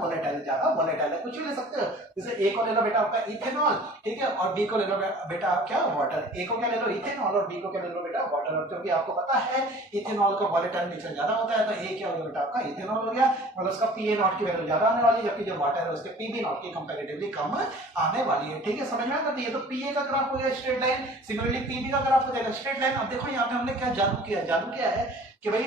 वोलेटाइल है। कुछ भी ले सकते हो, जैसे ए को ले लो बेटा आपका इथेनॉल, ठीक है, और बी को ले लो बेटा क्या, वाटर। ए को क्या ले लो, इथेनॉल, और बी को क्या ले लो बेटा, वाटर। क्योंकि आपको पता है इथेनॉल का वोलेटाइल नेचर ज्यादा होता है, तो ए क्या हो गया बेटा आपका इथेनॉल हो गया, मतलब उसका पीए नॉट की वैल्यू ज्यादा आने वाली है, जबकि जो वाटर है उसके पीबी नॉट की कंपैरेटिवली कम आने वाली है। ठीक है, समझ में आता है। ये तो पीए का ग्राफ हो गया स्ट्रेट लाइन, सिमिलरली पीबी का ग्राफ हो जाएगा स्ट्रेट लाइन। अब देखो यहाँ पे हमने क्या जादू किया है, कि भाई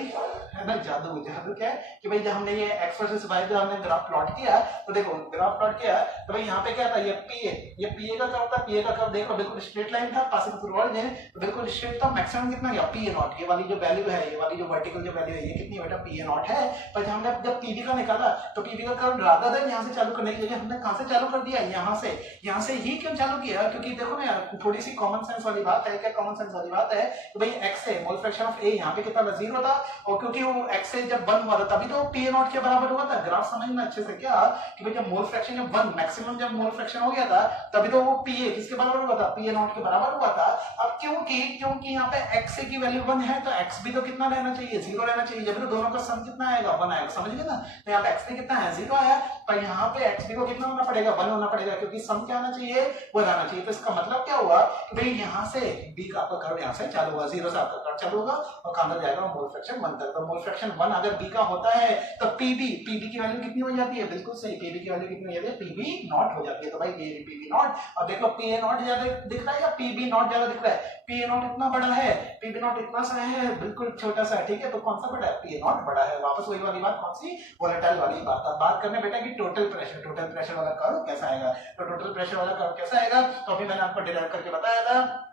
है ना, जादू जादू क्या है कि भाई जब हमने ये एक्स वर्सेस वाई जो हमने ग्राफ प्लॉट किया, तो देखो ग्राफ प्लॉट किया तो भाई यहाँ पे क्या था, ये पीए का कर्व था, पीए का कर्व देखो बिल्कुल स्ट्रेट लाइन था पासिंग थ्रू ऑरिजिन, तो बिल्कुल स्ट्रेट था। मैक्सिमम कितना गया पीए नॉट, ये वाली जो वैल्यू है, ये वाली जो वर्टिकल जो वैल्यू है ये कितनी बेटा पीए नॉट है। पर हमने जब पीबी का निकाला तो पीबी का कर्व रादर देन यहाँ से चालू करने के लिए हमने कहां से चालू कर दिया, यहाँ से ही क्यों चालू किया, क्योंकि देखो ना यार थोड़ी सी कॉमन सेंस वाली बात है। क्या कॉमन सेंस वाली बात है तो भाई एक्स है मोल फ्रैक्शन ऑफ ए, यहाँ पे कितना था 0 था, और क्योंकि वो एक्स से जब 1 हुआ था तभी तो पी नॉट के बराबर हुआ था। ग्राफ समझना अच्छे से क्या कि भाई जब मोल फ्रैक्शन जब 1 मैक्सिमम जब मोल फ्रैक्शन हो गया था तभी तो वो पीए किसके बराबर हुआ था, पीए नॉट के बराबर हुआ था। अब क्योंकि यहाँ पे एक्स की वैल्यू 1 है तो एक्स भी तो कितना रहना चाहिए, 0 रहना चाहिए, जब तो दोनों का सम कितना आएगा 1 आएगा, समझ गए ना। तो यहाँ पे एक्स भी कितना है 0 आया, पर यहाँ पे एक्स भी को कितना होना पड़ेगा 1 होना पड़ेगा, क्योंकि सम क्या आना चाहिए वो रहना चाहिए। तो इसका मतलब क्या हुआ कि भाई यहाँ से बी का आपका कर्व यहाँ से चालू होगा, 0 से आपका कर्व चालू होगा और कहां तक जाएगा मोल फ्रैक्शन 1 तक। तो मोल फ्रैक्शन 1 अगर बी का होता है तो पीबी की वैल्यू कितनी हो जाती है, बिल्कुल सही, पीबी की वैल्यू कितनी हो जाती है, पीबी नॉट हो जाती है। तो भाई ये पीबी नॉट, अब देखो पीए नॉट ज्यादा दिख रहा है या पीबी नॉट ज्यादा दिख रहा है, पीए नॉट इतना बड़ा है, पीबी नॉट इतना सा है, बिल्कुल छोटा सा है, ठीक है। तो कौन सा बड़ा है, पीए नॉट बड़ा है। वापस वही वाली बात, कौन सी, वोलेटाइल वाली बात। अब बात करने बेटा कि टोटल प्रेशर वाला कर्व कैसा आएगा। तो टोटल प्रेशर वाला कर्व कैसा आएगा, तो अभी मैंने आपको डिराइव करके बताया था।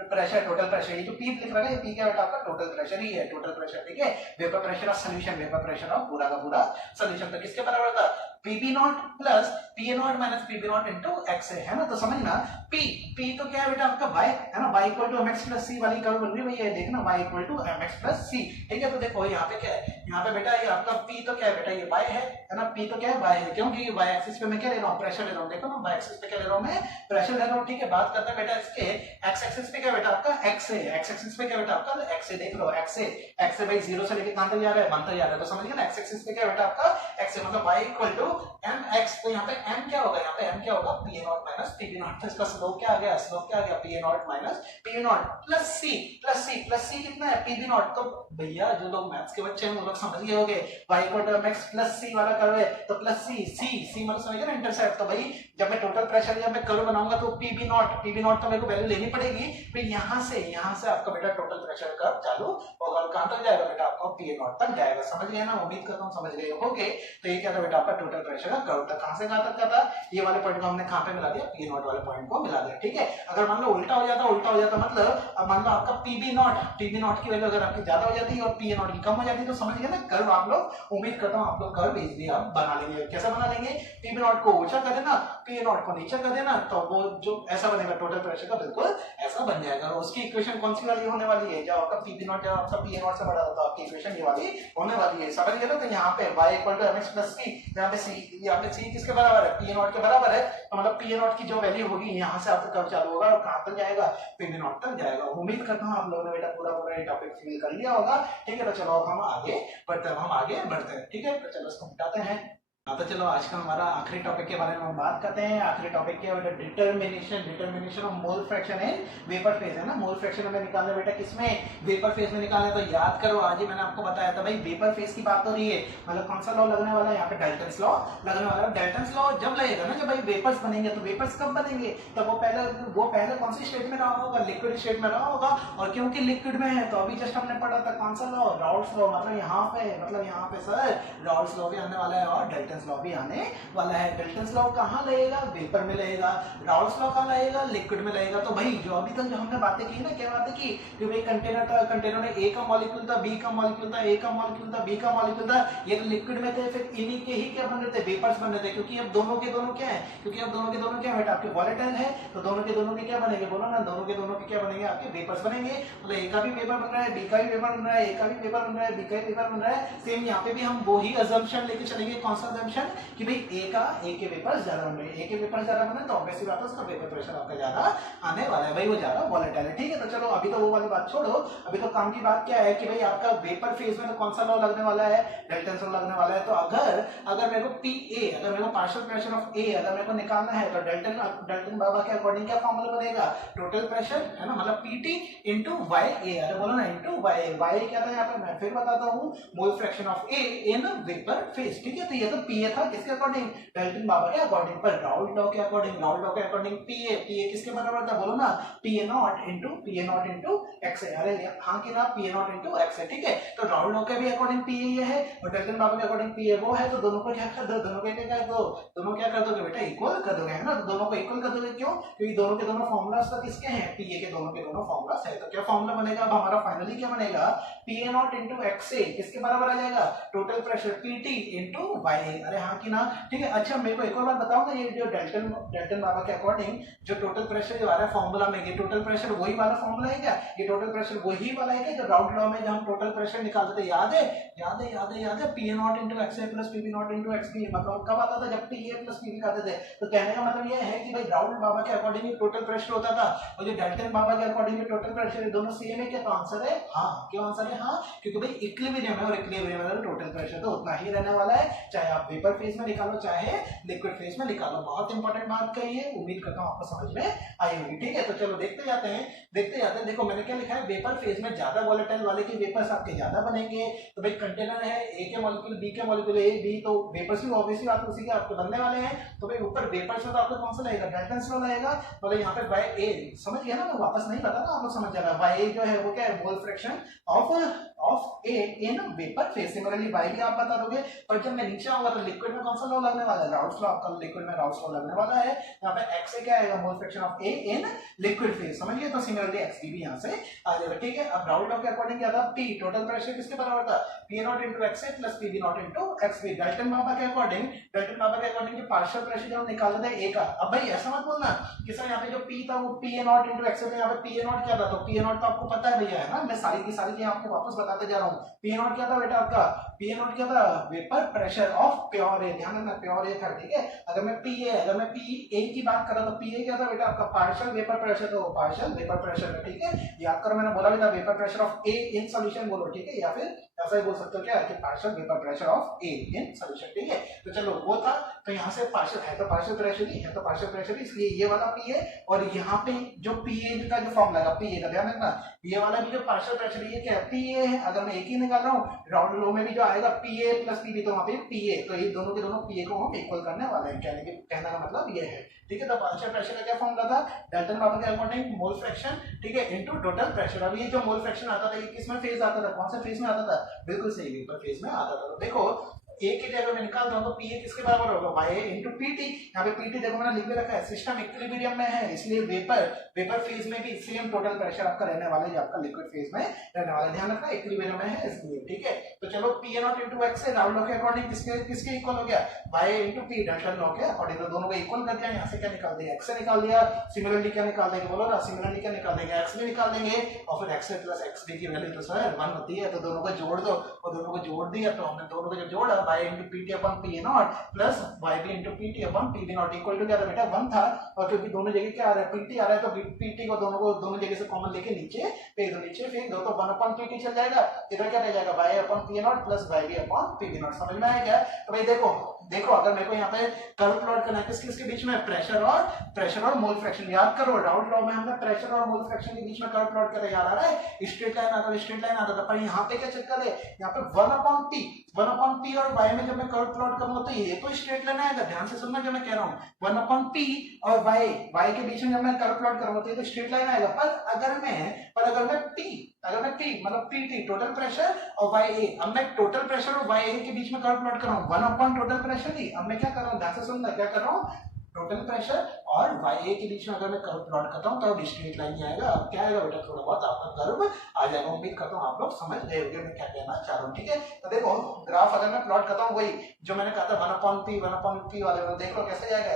प्रेशर, टोटल प्रेशर, ये जो पी लिख रहा है ये पी क्या बेटा आपका टोटल प्रेशर ही है, टोटल प्रेशर, ठीक है। Vapour pressure of solution, vapour pressure of पूरा का पूरा सॉल्यूशन, तो किसके बराबर था, PB naught plus PA naught minus PB naught into X है ना। तो समझना पी तो क्या है बेटा आपका y है ना, y equal to mx plus c वाली कर्व बन रही है भैया, देखना y equal to mx plus c, ठीक है। तो देखो यहाँ पे क्या है, यहाँ पे बेटा ये आपका p तो क्या है बेटा ये y है ना, p तो क्या है y है, क्योंकि y एक्सिस पे मैं क्या ले रहा हूँ, प्रेशर ले रहा हूँ, देखो ना y एक्सिस पे क्या ले रहा हूँ मैं, प्रेशर ले रहा हूँ, ठीक है। बात करते हैं बेटा इसके x एक्सिस पे क्या बेटा आपका x है, x एक्सिस पे क्या बेटा आपका x है, देख लो x है भाई 0 से लेके कहां तक जा रहा है 1 तक जा रहा है, तो समझ गए ना। x एक्सिस पे क्या बेटा आपका x है, मतलब y इक्वल टू mx, तो यहाँ पे m क्या होगा, यहाँ पे m क्या होगा P naught minus PB naught, तो इसका स्लोप क्या आ गया, स्लोप क्या आ गया P naught minus PB naught plus C कितना है पीबी नॉट। तो भैया जो लोग मैथ्स के बच्चे हैं वो लोग समझ गए होंगे, y equal to mx plus c वाला कर्व है तो प्लस सी मतलब समझ गए ना इंटरसेप्ट। तो भाई जब मैं टोटल प्रेशर जब मैं कर्व बनाऊंगा तो पीबी नॉट तो मेरे को वैल्यू लेनी पड़ेगी, फिर यहाँ से आपका बेटा टोटल प्रेशर कर्व चालू होगा और कहां तक जाएगा बेटा आपका पी नॉट तक जाएगा, समझ गए ना, उम्मीद करता हूँ समझ गए होंगे। तो ये क्या था बेटा आपका टोटल प्रेशर का कर्व था, कहां से कहां तक का था, ये वाले पॉइंट को हमने कहां पे मिला दिया, पी नॉट वाले पॉइंट को मिला दिया, ठीक है। अगर मान लो उल्टा हो जाता मतलब अब मान लो आपका पीबी नॉट की वैल्यू अगर आपकी ज्यादा हो जाती है और पी नॉट की कम हो जाती है, तो समझ गए ना कर्व आप लोग, उम्मीद करता हूँ आप लोग कर्व इजीली आप बना लेंगे। कैसे बना लेंगे, पीबी नॉट को ऊंचा कर देना, पी नॉट को नीचे कर देना, तो वो जो ऐसा बनेगा टोटल प्रेशर का बिल्कुल ऐसा बन जाएगा। और उसकी इक्वेशन कौन सी वाली होने वाली है, जब आपका पीबी नॉट जब आपका पी नॉट से बड़ा होता है आपकी इक्वेशन ये वाली होने वाली है, समझ गए ना। तो यहाँ पे y equal to mx plus c, यहाँ पे c किसके बराबर है, पी नॉट के बराबर है, तो मतलब पी नॉट की जो वैल्यू होगी यहाँ से आपका कर्व चालू होगा और कहां तक जाएगा, पीबी नॉट तक जाएगा। उम्मीद करता हूँ आप लोगों ने बेटा पूरा ये टॉपिक फील कर लिया होगा, ठीक है। तो चलो हम आगे बढ़ते हैं, ठीक है। तो चलो इसको मिटाते हैं। हाँ तो चलो आज का हमारा आखिरी टॉपिक के बारे में हम बात करते हैं। आखिरी टॉपिक क्या है, determination of mole fraction in vapour phase, है ना। मोल फ्रैक्शन हमें निकालना बेटा किसमें, वेपर फेज में निकालना। तो याद करो आज ही मैंने आपको बताया था भाई वेपर फेज की बात हो रही है, मतलब कौन सा लॉ लगने वाला है यहाँ पे, डाल्टन्स लॉ लगने वाला है। डाल्टन्स लॉ जब लगेगा ना, जब भाई वेपर्स बनेंगे, तो वेपर्स कब बनेंगे, तो वो पहले कौन सी स्टेट में रहा होगा, लिक्विड स्टेट में रहा होगा, और क्योंकि लिक्विड में है तो अभी जस्ट हमने पढ़ा था कौन सा लॉ, राउल्स लॉ, मतलब यहाँ पे सर राउल्स लॉ भी आने वाला है और डाल्टन्स लॉ भी आने वाला है। डाल्टन्स लॉ कहाँ लगेगा, वेपर में लगेगा, राउल्स लॉ कहाँ लगेगा, लिक्विड में लगेगा। तो भाई जो अभी तक जो हमने बातें की ना, क्या बातें की कि भाई कंटेनर में ए का मॉलिक्यूल था, बी का मॉलिक्यूल था, ए का मॉलिक्यूल था, बी का मॉलिक्यूल था, ये तो लिक्विड में थे, फिर इन्हीं के ही क्या बन रहे थे, वेपर्स बन रहे थे, क्योंकि अब दोनों के दोनों क्या है, बेटा आपके वॉलेटाइल है, तो दोनों के क्या बनेंगे, बोलो ना, दोनों के क्या बनेंगे, आपके वेपर्स बनेंगे। मतलब ए का भी वेपर बन रहा है, बी का भी वेपर बन रहा है, ए का भी वेपर बन रहा है, बी का भी वेपर बन रहा है। सेम यहाँ पे भी हम वो ही अजम्पशन लेके चलेंगे, कौन सा अजम्पशन, कि भाई ए के वेपर्स ज्यादा बन रहे हैं, ए के वेपर्स ज्यादा बन रहे हैं, तो ऑब्वियस सी बात है उसका वेपर प्रेशर आपका ज्यादा आने वाला है, भाई वो ज्यादा वॉलेटाइल है, ठीक है। तो चलो अभी तो वो वाली बात छोड़ो, अभी तो काम की बात क्या है कि भाई आपका वेपर फेज में तो कौन सा लॉ लगने वाला है, डाल्टन्स लॉ लगने वाला है। तो अगर मेरे को पीए, अगर मेरे को पार्शियल प्रेशर ऑफ ए अगर मेरे को निकालना है, तो डाल्टन बाबा के अकॉर्डिंग क्या फॉर्मूला बनेगा, टोटल प्रेशर, है ना, मतलब पीटी इनटू वाई ए, अरे बोलो ना इनटू वाई क्या था यहाँ पे, मैं फिर बताता हूँ, मोल fraction of A in vapour phase, ठीक है। तो ये तो पीए था किसके अकॉर्डिंग, डाल्टन बाबा के अकॉर्डिंग, पर राउल्ट लॉ के अकॉर्डिंग, राउल्ट लॉ के अकॉर्डिंग पीए किसके बराबर था, बोलो ना, पीए नॉट इंटू एक्स। अरे हाँ कि ना, पीए नॉट इंटू एक्स है, ठीक है। तो राउल्ट लॉ के भी अकॉर्डिंग पीए ये है और डाल्टन बाबा के अकॉर्डिंग पीए वो है, तो दोनों को क्या कर दो, दोनों को क्या कर दो, दोनों क्या कर दोगे बेटा, इक्वल कर दोगे, है ना। तो दोनों को इक्वल कर दोगे, क्यों, क्योंकि दोनों के दोनों फॉर्मूलास तो किसके हैं, पीए के दोनों फॉर्मूलास है। तो क्या फॉर्मूला बनेगा अब हमारा फाइनली, क्या बनेगा, PA naught into X A किसके बराबर आ जाएगा, total pressure PT into Y. अरे हाँ कि ना, ठीक है। अच्छा मेरे को एक और बात बताओ ना, ये जो डाल्टन बाबा के अकॉर्डिंग जो टोटल प्रेशर जो आ रहा है फॉर्मूला में, ये टोटल प्रेशर वही वाला फॉर्मूला है क्या, ये टोटल प्रेशर वही वाला है क्या जो राउल्ट लॉ में जब हम टोटल प्रेशर निकालते थे, याद है, P A naught into X A plus P B naught into X B. मतलब कब आता था, जब पीए प्लस पीबी करते थे। तो कहने का मतलब ये है कि भाई राउल्ट बाबा के अकॉर्डिंग टोटल प्रेशर होता था और जो डाल्टन बाबा के अकॉर्डिंग टोटल प्रेशर, दोनों सेम है क्या, तो आंसर है हाँ। क्यों आंसर है हाँ, क्योंकि भाई इक्विलिब्रियम है और इक्विलिब्रियम में टोटल प्रेशर तो उतना ही रहने वाला है, चाहे आप वेपर फेज में निकालो चाहे लिक्विड फेज में निकालो। बहुत इंपॉर्टेंट बात कही है, उम्मीद करता हूँ आपको समझ में आई होगी, ठीक है। तो चलो देखते जाते हैं। देखो मैंने क्या लिखा है, वेपर फेज में ज्यादा वोलेटाइल वाले के वेपर्स आपके ज्यादा बनेंगे। तो भाई कंटेनर है, ए के मॉलिक्यूल बी के मॉलिक्यूल ए बी, तो वेपर्स भी ऑब्वियसली आप उसी के आपके बनने वाले हैं। तो भाई ऊपर वेपर्स में तो आपको कौन सा लगेगा, डाल्टन्स लॉ लगेगा। मतलब यहाँ पे बाय ए समझ गया ना, मैं वापस नहीं बताना, आप लोग समझ जाएगा। बाय ए जो है वो क्या है, mole fraction of A in vapour phase. Similarly by भी आप बता दोगे, पर जब मैं नीचे आऊंगा तो लिक्विड में कौन सा लॉ लगने वाला है, राउल्ट्स लॉ। आपका लिक्विड में राउल्ट्स लॉ लगने वाला है। यहाँ पे एक्स से क्या आएगा, मोल fraction of A in liquid phase, समझिए। तो सिमिलरली एक्स भी यहाँ से आ जाएगा, ठीक है। अब राउल्ट लॉ के अकॉर्डिंग क्या था, पी टोटल प्रेशर किसके बराबर था, P naught into X A plus P B naught into X B. Dalton बाबा के अकॉर्डिंग जो पार्शियल प्रेशर जब हम निकालते थे ए का, अब भाई ऐसा मत बोलना कि सर यहाँ पे जो पी था वो P A naught into X A, यहाँ पे पी ए नॉट क्या था, तो पी ए नॉट तो आपको पता है भैया, है ना। मैं सारी की सारी चीजें आपको वापस बताते जा रहा हूँ। पी ए नॉट क्या था बेटा आपका, पी ए नॉट क्या था, वेपर प्रेशर ऑफ प्योर ए। ध्यान रखना प्योर ए था, ठीक है। अगर मैं पी ए की बात कर रहा तो पी ए क्या था बेटा आपका, पार्शियल वेपर प्रेशर, तो पार्शियल वेपर प्रेशर है, ठीक है। याद करो मैंने बोला भी था vapour pressure of A in solution बोलो, ठीक है, या फिर ऐसा ही बोल सकते हो क्या कि partial vapour pressure of A in solution, ठीक है। तो चलो वो था, तो यहाँ से पार्शियल है तो पार्शियल प्रेशर ही है, तो पार्शियल प्रेशर इसलिए ये वाला पी है। और यहाँ पे जो पी ए का जो फॉर्म लगा, पी ए का ध्यान रखना, ये वाला भी जो पार्शियल प्रेशर ये क्या है, पी ए है। अगर मैं एक ही निकाल रहा हूँ, राउल्ट लॉ में भी जो आएगा P A plus P B, तो वहाँ पे पी ए, तो ये दोनों के दोनों पी ए को हम इक्वल करने वाले हैं, कहने का मतलब ये है, ठीक है। तो पार्शियल प्रेशर का क्या फॉर्मूला था, डाल्टन बाबा के अकॉर्डिंग मोल फ्रैक्शन, ठीक है, इनटू टोटल प्रेशर। अब ये जो मोल फ्रैक्शन आता था ये किस में फेज आता था, कौन से फेज में आता था, बिल्कुल सही वेपर फेज में आता था। तो देखो ए की जगह मैं निकाल दूं तो पी ए किसके बराबर होगा, वाई ए इंटू पीटी। यहाँ पे पीटी देखो मैंने लिख के रखा है, सिस्टम इक्विलिब्रियम में है, इसलिए वेपर फेज में भी सेम टोटल प्रेशर आपका रहने वाला है जो आपका लिक्विड फेज में रहने वाला है। ध्यान रखना इक्विलिब्रियम में है इसलिए, ठीक है। तो चलो P A naught into x से राउल्ट लॉ के अकॉर्डिंग किसके इक्वल हो गया, वाई ए इंटू पी, डाल्टन लॉ के अकॉर्डिंग। तो दोनों को इक्वल कर दिया, यहाँ से क्या निकाल दिया, एक्स से निकाल दिया। सिमिलरली क्या निकाल देंगे, बोलो ना, सिमिलरली क्या निकाल देंगे, एक्स भी निकाल देंगे। और फिर एक्स प्लस एक्स बी की वैल्यू तो सर 1 होती है, तो दोनों को जोड़ दो, और दोनों को जोड़ दिया तो हमने दोनों को जब जोड़ा, Y into PT upon P A naught plus Y B into PT upon P B naught equal to क्या था बेटा, 1 था। और क्योंकि दोनों जगह क्या आ रहा है, पीटी आ रहा है, तो पीटी को दोनों जगह से कॉमन लेके नीचे फेंक दो, नीचे फेंक दो, तो 1 अपॉन पीटी चल जाएगा। इधर क्या रह जाएगा, Y upon P A naught plus Y B upon P B naught. समझ में आया क्या। तो भाई देखो अगर मेरे को यहाँ पे कर्व प्लॉट करना है किसके बीच में, प्रेशर और मोल फ्रैक्शन। याद करो राउल्ट लॉ में हमने प्रेशर और मोल फ्रैक्शन के बीच में कर्व प्लॉट किया, याद आ रहा है, स्ट्रेट लाइन आता था। पर यहाँ पे क्या चक्कर है, यहाँ पे 1 अपॉन पी और वाई में जब मैं कर्व प्लॉट करूंगा तो ये तो स्ट्रेट लाइन आएगा। ध्यान से सुनना जो मैं कह रहा हूँ, 1 अपॉन पी और वाई के बीच में जब मैं कर्व प्लॉट करूंगा तो ये तो स्ट्रेट लाइन आएगा। पर अगर मैं पी मतलब पीटी टोटल प्रेशर और वाई ए, अब मैं टोटल प्रेशर और वाई ए के बीच में कर्व प्लॉट कर रहा हूँ, 1 अपॉन टोटल प्रेशर ही। अब मैं क्या कर रहा हूँ, ध्यान से सुनना, क्या कर रहा हूँ, टोटल प्रेशर और वाई ए के बीच में अगर मैं कर्व प्लॉट करता हूँ तो अब स्ट्रेट लाइन आएगा। अब क्या आएगा बेटा, थोड़ा बहुत आपका कर्व आ जाएगा। उम्मीद करता हूँ आप लोग समझ गए होंगे मैं क्या कहना चाह रहा हूँ, ठीक है। तो देखो ग्राफ अगर मैं प्लॉट करता हूँ, वही जो मैंने कहा था 1 अपॉन पी वाले में, देख लो कैसे जाएगा,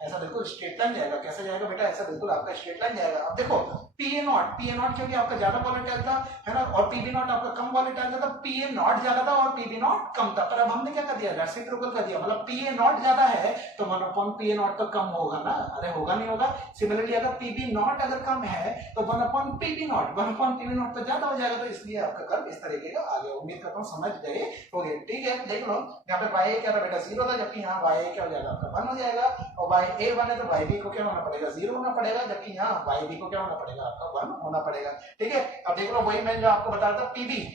ऐसा बिल्कुल स्ट्रेट लाइन जाएगा। कैसे जाएगा बेटा, ऐसा बिल्कुल आपका स्ट्रेट लाइन जाएगा। अब देखो पी ए नॉट क्योंकि आपका ज्यादा वोलेटाइल था, है ना, और पी बी नॉट आपका कम वोलेटाइल था, तो पी ए नॉट ज्यादा था और पी बी नॉट कम था। पर अब हमने क्या कर दिया, रेसिप्रोकल कर दिया, मतलब पी ए नॉट ज्यादा है तो 1 अपॉन पी ए नॉट तो कम होगा ना, अरे होगा नहीं होगा। सिमिलरली अगर पी बी नॉट अगर कम है तो 1 अपॉन पी बी नॉट तो ज्यादा हो जाएगा। तो इसलिए आपका कर्व इस तरीके का आ गया। उम्मीद करता हूँ समझ गए होंगे, ठीक है। देख लो यहाँ पे वाई ए क्या था बेटा, 0 था, जबकि यहाँ वाई ए क्या हो जाएगा आपका 1 हो जाएगा। और वाई ए 1 है तो वाई बी को क्या होना पड़ेगा, 0 होना पड़ेगा, जबकि यहाँ वाई बी को क्या होना पड़ेगा, आपका 1 होना पड़ेगा, ठीक है। अब देख लो वही मैं जो आपको बता रहा था, पीबी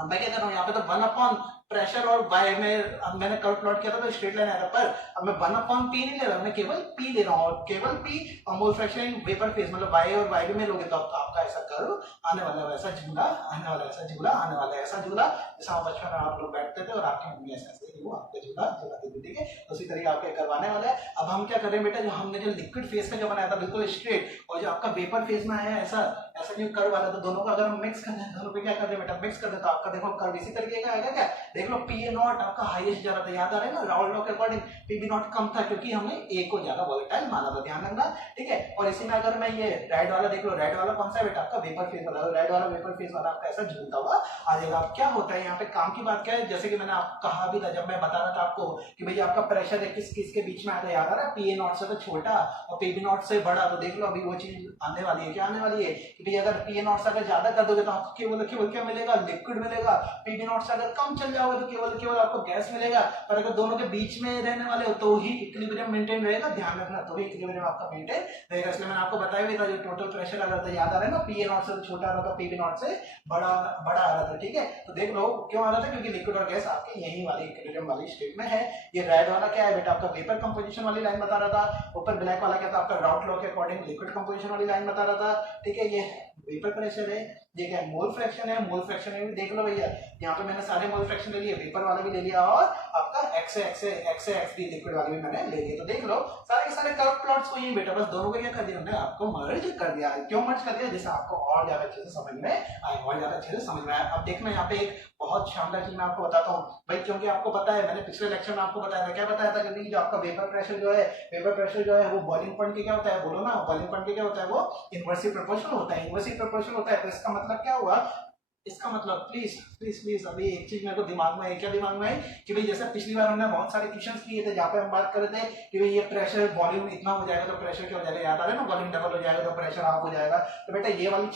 अब मैं क्या कर रहा हूँ यहाँ पे, तो 1 अपॉन प्रेशर और वाई में अब मैंने कर्व प्लॉट किया था तो स्ट्रेट लाइन आया था, पर अब मैं 1/p नहीं ले रहा, मैं केवल p ले रहा हूँ, और केवल p और mole fraction in vapour phase, मतलब y और y में लोगे तो आपका ऐसा कर्व आने वाला है, वैसा झूला आने वाला है, ऐसा झूला आने वाला है, ऐसा झूला जैसा बचपन में आप लोग बैठते थे और आपकी मम्मी ऐसे ऐसे वो आपका झूला झूलाती थी, ठीक है, उसी तरीके आपके करवाने वाला है। अब हम क्या कर रहे हैं बेटा, जो हमने जो लिक्विड फेज का जो बनाया था बिल्कुल स्ट्रेट, और जो आपका वेपर फेज में आया ऐसा ऐसा जो कर्व वाला, तो दोनों को अगर हम मिक्स कर दें, दोनों को क्या कर रहे हैं बेटा, मिक्स कर दे, तो आपका देखो कर्व इसी तरीके का आएगा क्या, देख लो पी ए नॉट आपका हाईएस्ट जा रहा था, याद आ रहा है ना, राउल लॉ के अकॉर्डिंग पी बी नॉट कम था क्योंकि हमने ए को ज्यादा वोलेटाइल माना था, ध्यान रखना, ठीक है। और इसी में अगर मैं ये रेड वाला देख लो, रेड वाला कौन सा है बेटा, आपका वेपर फेज वाला, रेड वाला वेपर फेज वाला आपका ऐसा झूलता हुआ आ जाएगा। अब क्या होता है यहाँ पे काम की बात क्या है, जैसे कि मैंने आपको कहा भी था जब मैं बता रहा था आपको कि भैया आपका प्रेशर है किस किस के बीच में आता है, याद आ रहा है, पी ए नॉट से तो छोटा और पी बी नॉट से बड़ा, तो देख लो अभी वो चीज आने वाली है, क्या आने वाली है कि भैया अगर पी ए नॉट से अगर ज्यादा कर दोगे तो आपको केवल केवल क्या मिलेगा, लिक्विड मिलेगा, पी बी नॉट से अगर कम चल जाओगे तो केवल केवल आपको गैस मिलेगा, पर अगर दोनों के बीच में रहने वाले हो तो ही इक्विलिब्रियम मेंटेन रहेगा, ध्यान रखना, तो ही इक्विलिब्रियम आपका मेंटेन रहेगा। इसलिए मैंने आपको बताया भी था जो टोटल प्रेशर आ रहा था, याद आ रहा है ना, पी ए नॉट से छोटा आ रहा था, पी बी नॉट से बड़ा बड़ा आ रहा था, ठीक है। तो देख लो क्यों आ रहा था, क्योंकि लिक्विड और गैस आपके यही वाली इक्विलिब्रियम वाली स्टेट में है। ये रेड वाला क्या है बेटा, आपका वेपर कंपोजिशन वाली लाइन बता रहा था, ऊपर ब्लैक वाला क्या था, आपका राउट लॉ के अकॉर्डिंग लिक्विड कंपोजिशन वाली लाइन बता रहा था, ठीक है। ये वेपर प्रेशर है, ये क्या है, मोल फ्रैक्शन है, मोल फ्रैक्शन में भी देख लो भैया, यहाँ पे मैंने सारे मोल फ्रैक्शन ले लिए, वेपर वाला भी ले लिया और आपका एक्स डी लिक्विड वाला भी मैंने ले लिया, तो देख लो सारे के सारे कर्व प्लॉट्स को ही बेटा, बस दोनों को क्या कर दिया हमने, आपको मर्ज कर दिया। क्यों मर्ज कर दिया, जिससे आपको और ज्यादा अच्छे से समझ में आए, और ज्यादा अच्छे से समझ में आए। अब देखना यहाँ पे एक बहुत शानदार चीज मैं आपको बताता हूँ भाई, क्योंकि आपको पता है मैंने पिछले लेक्चर में आपको बताया था, क्या बताया था, क्योंकि जो आपका वेपर प्रेशर जो है, वेपर प्रेशर जो है वो बॉइलिंग पॉइंट के क्या होता है, बोलो ना, बॉइलिंग पॉइंट के क्या होता है, वो इनवर्सली प्रोपोर्शनल होता है, इनवर्सली प्रोपोर्शनल होता है। तो इसका मतलब क्या हुआ, इसका मतलब प्लीज प्लीज प्लीज अभी एक चीज मेरे को दिमाग में है, क्या दिमाग में है कि भाई जैसे पिछली बार हमने बहुत सारे क्वेश्चंस किए थे जहाँ पे हम बात कर रहे थे कि भाई ये प्रेशर वॉल्यूम इतना हो जाएगा तो प्रेशर क्या हो जाएगा, याद आ रहा है ना, वॉल्यूम डबल हो जाएगा तो प्रेशर हाफ हो जाएगा। तो बेटा ये वाली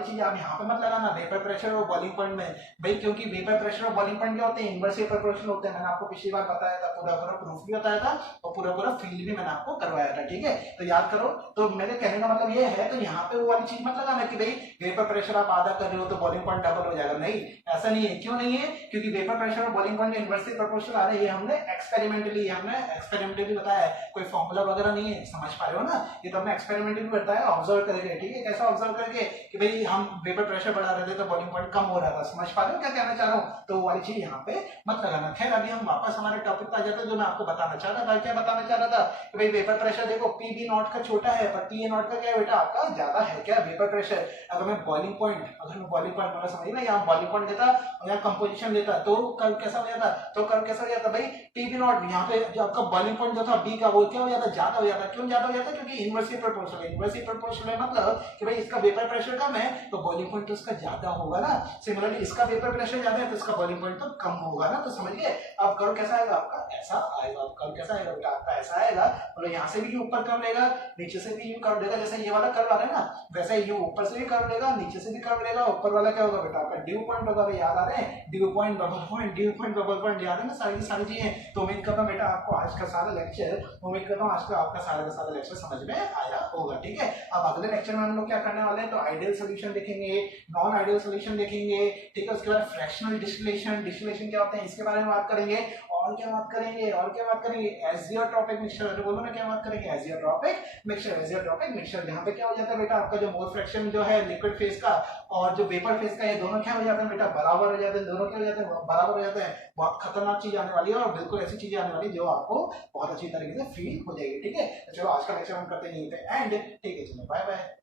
चीज आप यहाँ पे मत लगाना वेपर प्रेशर और बॉइलिंग पॉइंट में भाई, क्योंकि वेपर प्रेशर और बॉइलिंग पॉइंट क्या होते हैं, इनवर्सली प्रोपोर्शनल होते हैं। मैंने आपको पिछली बार बताया था, पूरा पूरा प्रूफ भी बताया था और पूरा पूरा फील्ड भी मैंने आपको करवाया था, ठीक है। तो याद करो, तो मेरे कहने का मतलब ये है, तो यहाँ पे वो वाली चीज मत लगाना कि भाई वेपर प्रेशर आप आधा कर रहे हो तो बॉइलिंग पॉइंट डबल हो जाएगा, नहीं ऐसा नहीं है। क्यों नहीं है, क्योंकि वेपर प्रेशर और बॉइलिंग पॉइंट इनवर्सली प्रोपोर्शनल आ रहे हैं, हमने एक्सपेरिमेंटली बताया है, कोई फॉर्मूला वगैरह नहीं है, समझ पा रहे हो ना, ये तो हमने एक्सपेरिमेंटली बताया, ऑब्जर्व करके, ठीक है। कैसा ऑब्जर्व करके कि भाई हम वेपर प्रेशर बढ़ा रहे थे तो बॉइलिंग पॉइंट कम हो रहा था, समझ पा रहे हो क्या कहना चाह रहा हूँ, तो वो वाली चीज यहाँ पे मत लगाना। खैर अभी हम वापस हमारे टॉपिक पर आ जाते हैं, जो मैं आपको बताना चाह रहा था, क्या बताना चाह रहा था कि भाई वेपर प्रेशर देखो पी बी नॉट का छोटा है पर पी ए नॉट का क्या है बेटा, आपका ज्यादा है क्या वेपर प्रेशर। अगर मैं बॉइलिंग पॉइंट मतलब समझिए ना, यहाँ बॉइलिंग पॉइंट देता और यहाँ कंपोजिशन देता तो कर्व कैसा हो जाता, तो कर्व कैसा हो जाता भाई, पी बी नॉट यहाँ पे जो आपका बॉइलिंग पॉइंट जो था बी का वो क्या हो जाता, ज्यादा हो जाता। क्यों ज्यादा हो जाता, क्योंकि इनवर्सली प्रोपोर्शनल है, इनवर्सली प्रोपोर्शनल मतलब कि भाई इसका वेपर प्रेशर कम है तो बॉइलिंग पॉइंट तो उसका ज्यादा होगा ना, सिमिलरली इसका वेपर प्रेशर ज्यादा है तो इसका बॉइलिंग पॉइंट तो कम होगा ना, तो समझिए अब कर्व कैसा आएगा आपका, ऐसा आएगा। कर्व कैसा आएगा बेटा आपका, ऐसा आएगा, मतलब यहाँ से भी यू ऊपर कर्व लेगा, नीचे से भी यू कर्व लेगा, जैसे ये वाला कर्व आ रहा है ना वैसे यू ऊपर से भी कर्व लेगा, नीचे से भी कर्व लेगा, ऊपर वाला क्या होगा बेटा आपका ड्यू पॉइंट होगा, याद आ रहे हैं, due point bubble point, due point bubble point, याद है ना सारी चीजें। तो उम्मीद करता हूँ बेटा आपको आज का सारा लेक्चर, उम्मीद करता हूँ आज का आपका सारा लेक्चर समझ में आया होगा, ठीक है। अब अगले लेक्चर में हम लोग क्या करने वाले हैं, तो आइडियल सोल्यूशन देखेंगे, नॉन आइडियल सोल्यूशन देखेंगे, ठीक है। उसके बाद फ्रैक्शनल डिस्टिलेशन क्या होते हैं इसके बारे में बात करेंगे, और क्या बात करेंगे एजियोट्रॉपिक मिक्सचर, बोलो ना क्या बात करेंगे, एजियोट्रॉपिक मिक्सचर, यहाँ पे क्या हो जाता है बेटा आपका जो मोल फ्रैक्शन जो है लिक्विड फेज का और जो वेपर फेज का, ये दोनों क्या हो जाते हैं बेटा, बराबर हो जाते हैं, दोनों क्या हो जाते हैं, बराबर हो जाते हैं। बहुत खतरनाक चीज आने वाली है और बिल्कुल ऐसी चीजें आने वाली जो आपको बहुत अच्छी तरीके से फील हो जाएगी, ठीक है। तो चलो आज का लेक्चर हम करते हैं यहीं पे एंड, ठीक है, चलो बाय बाय।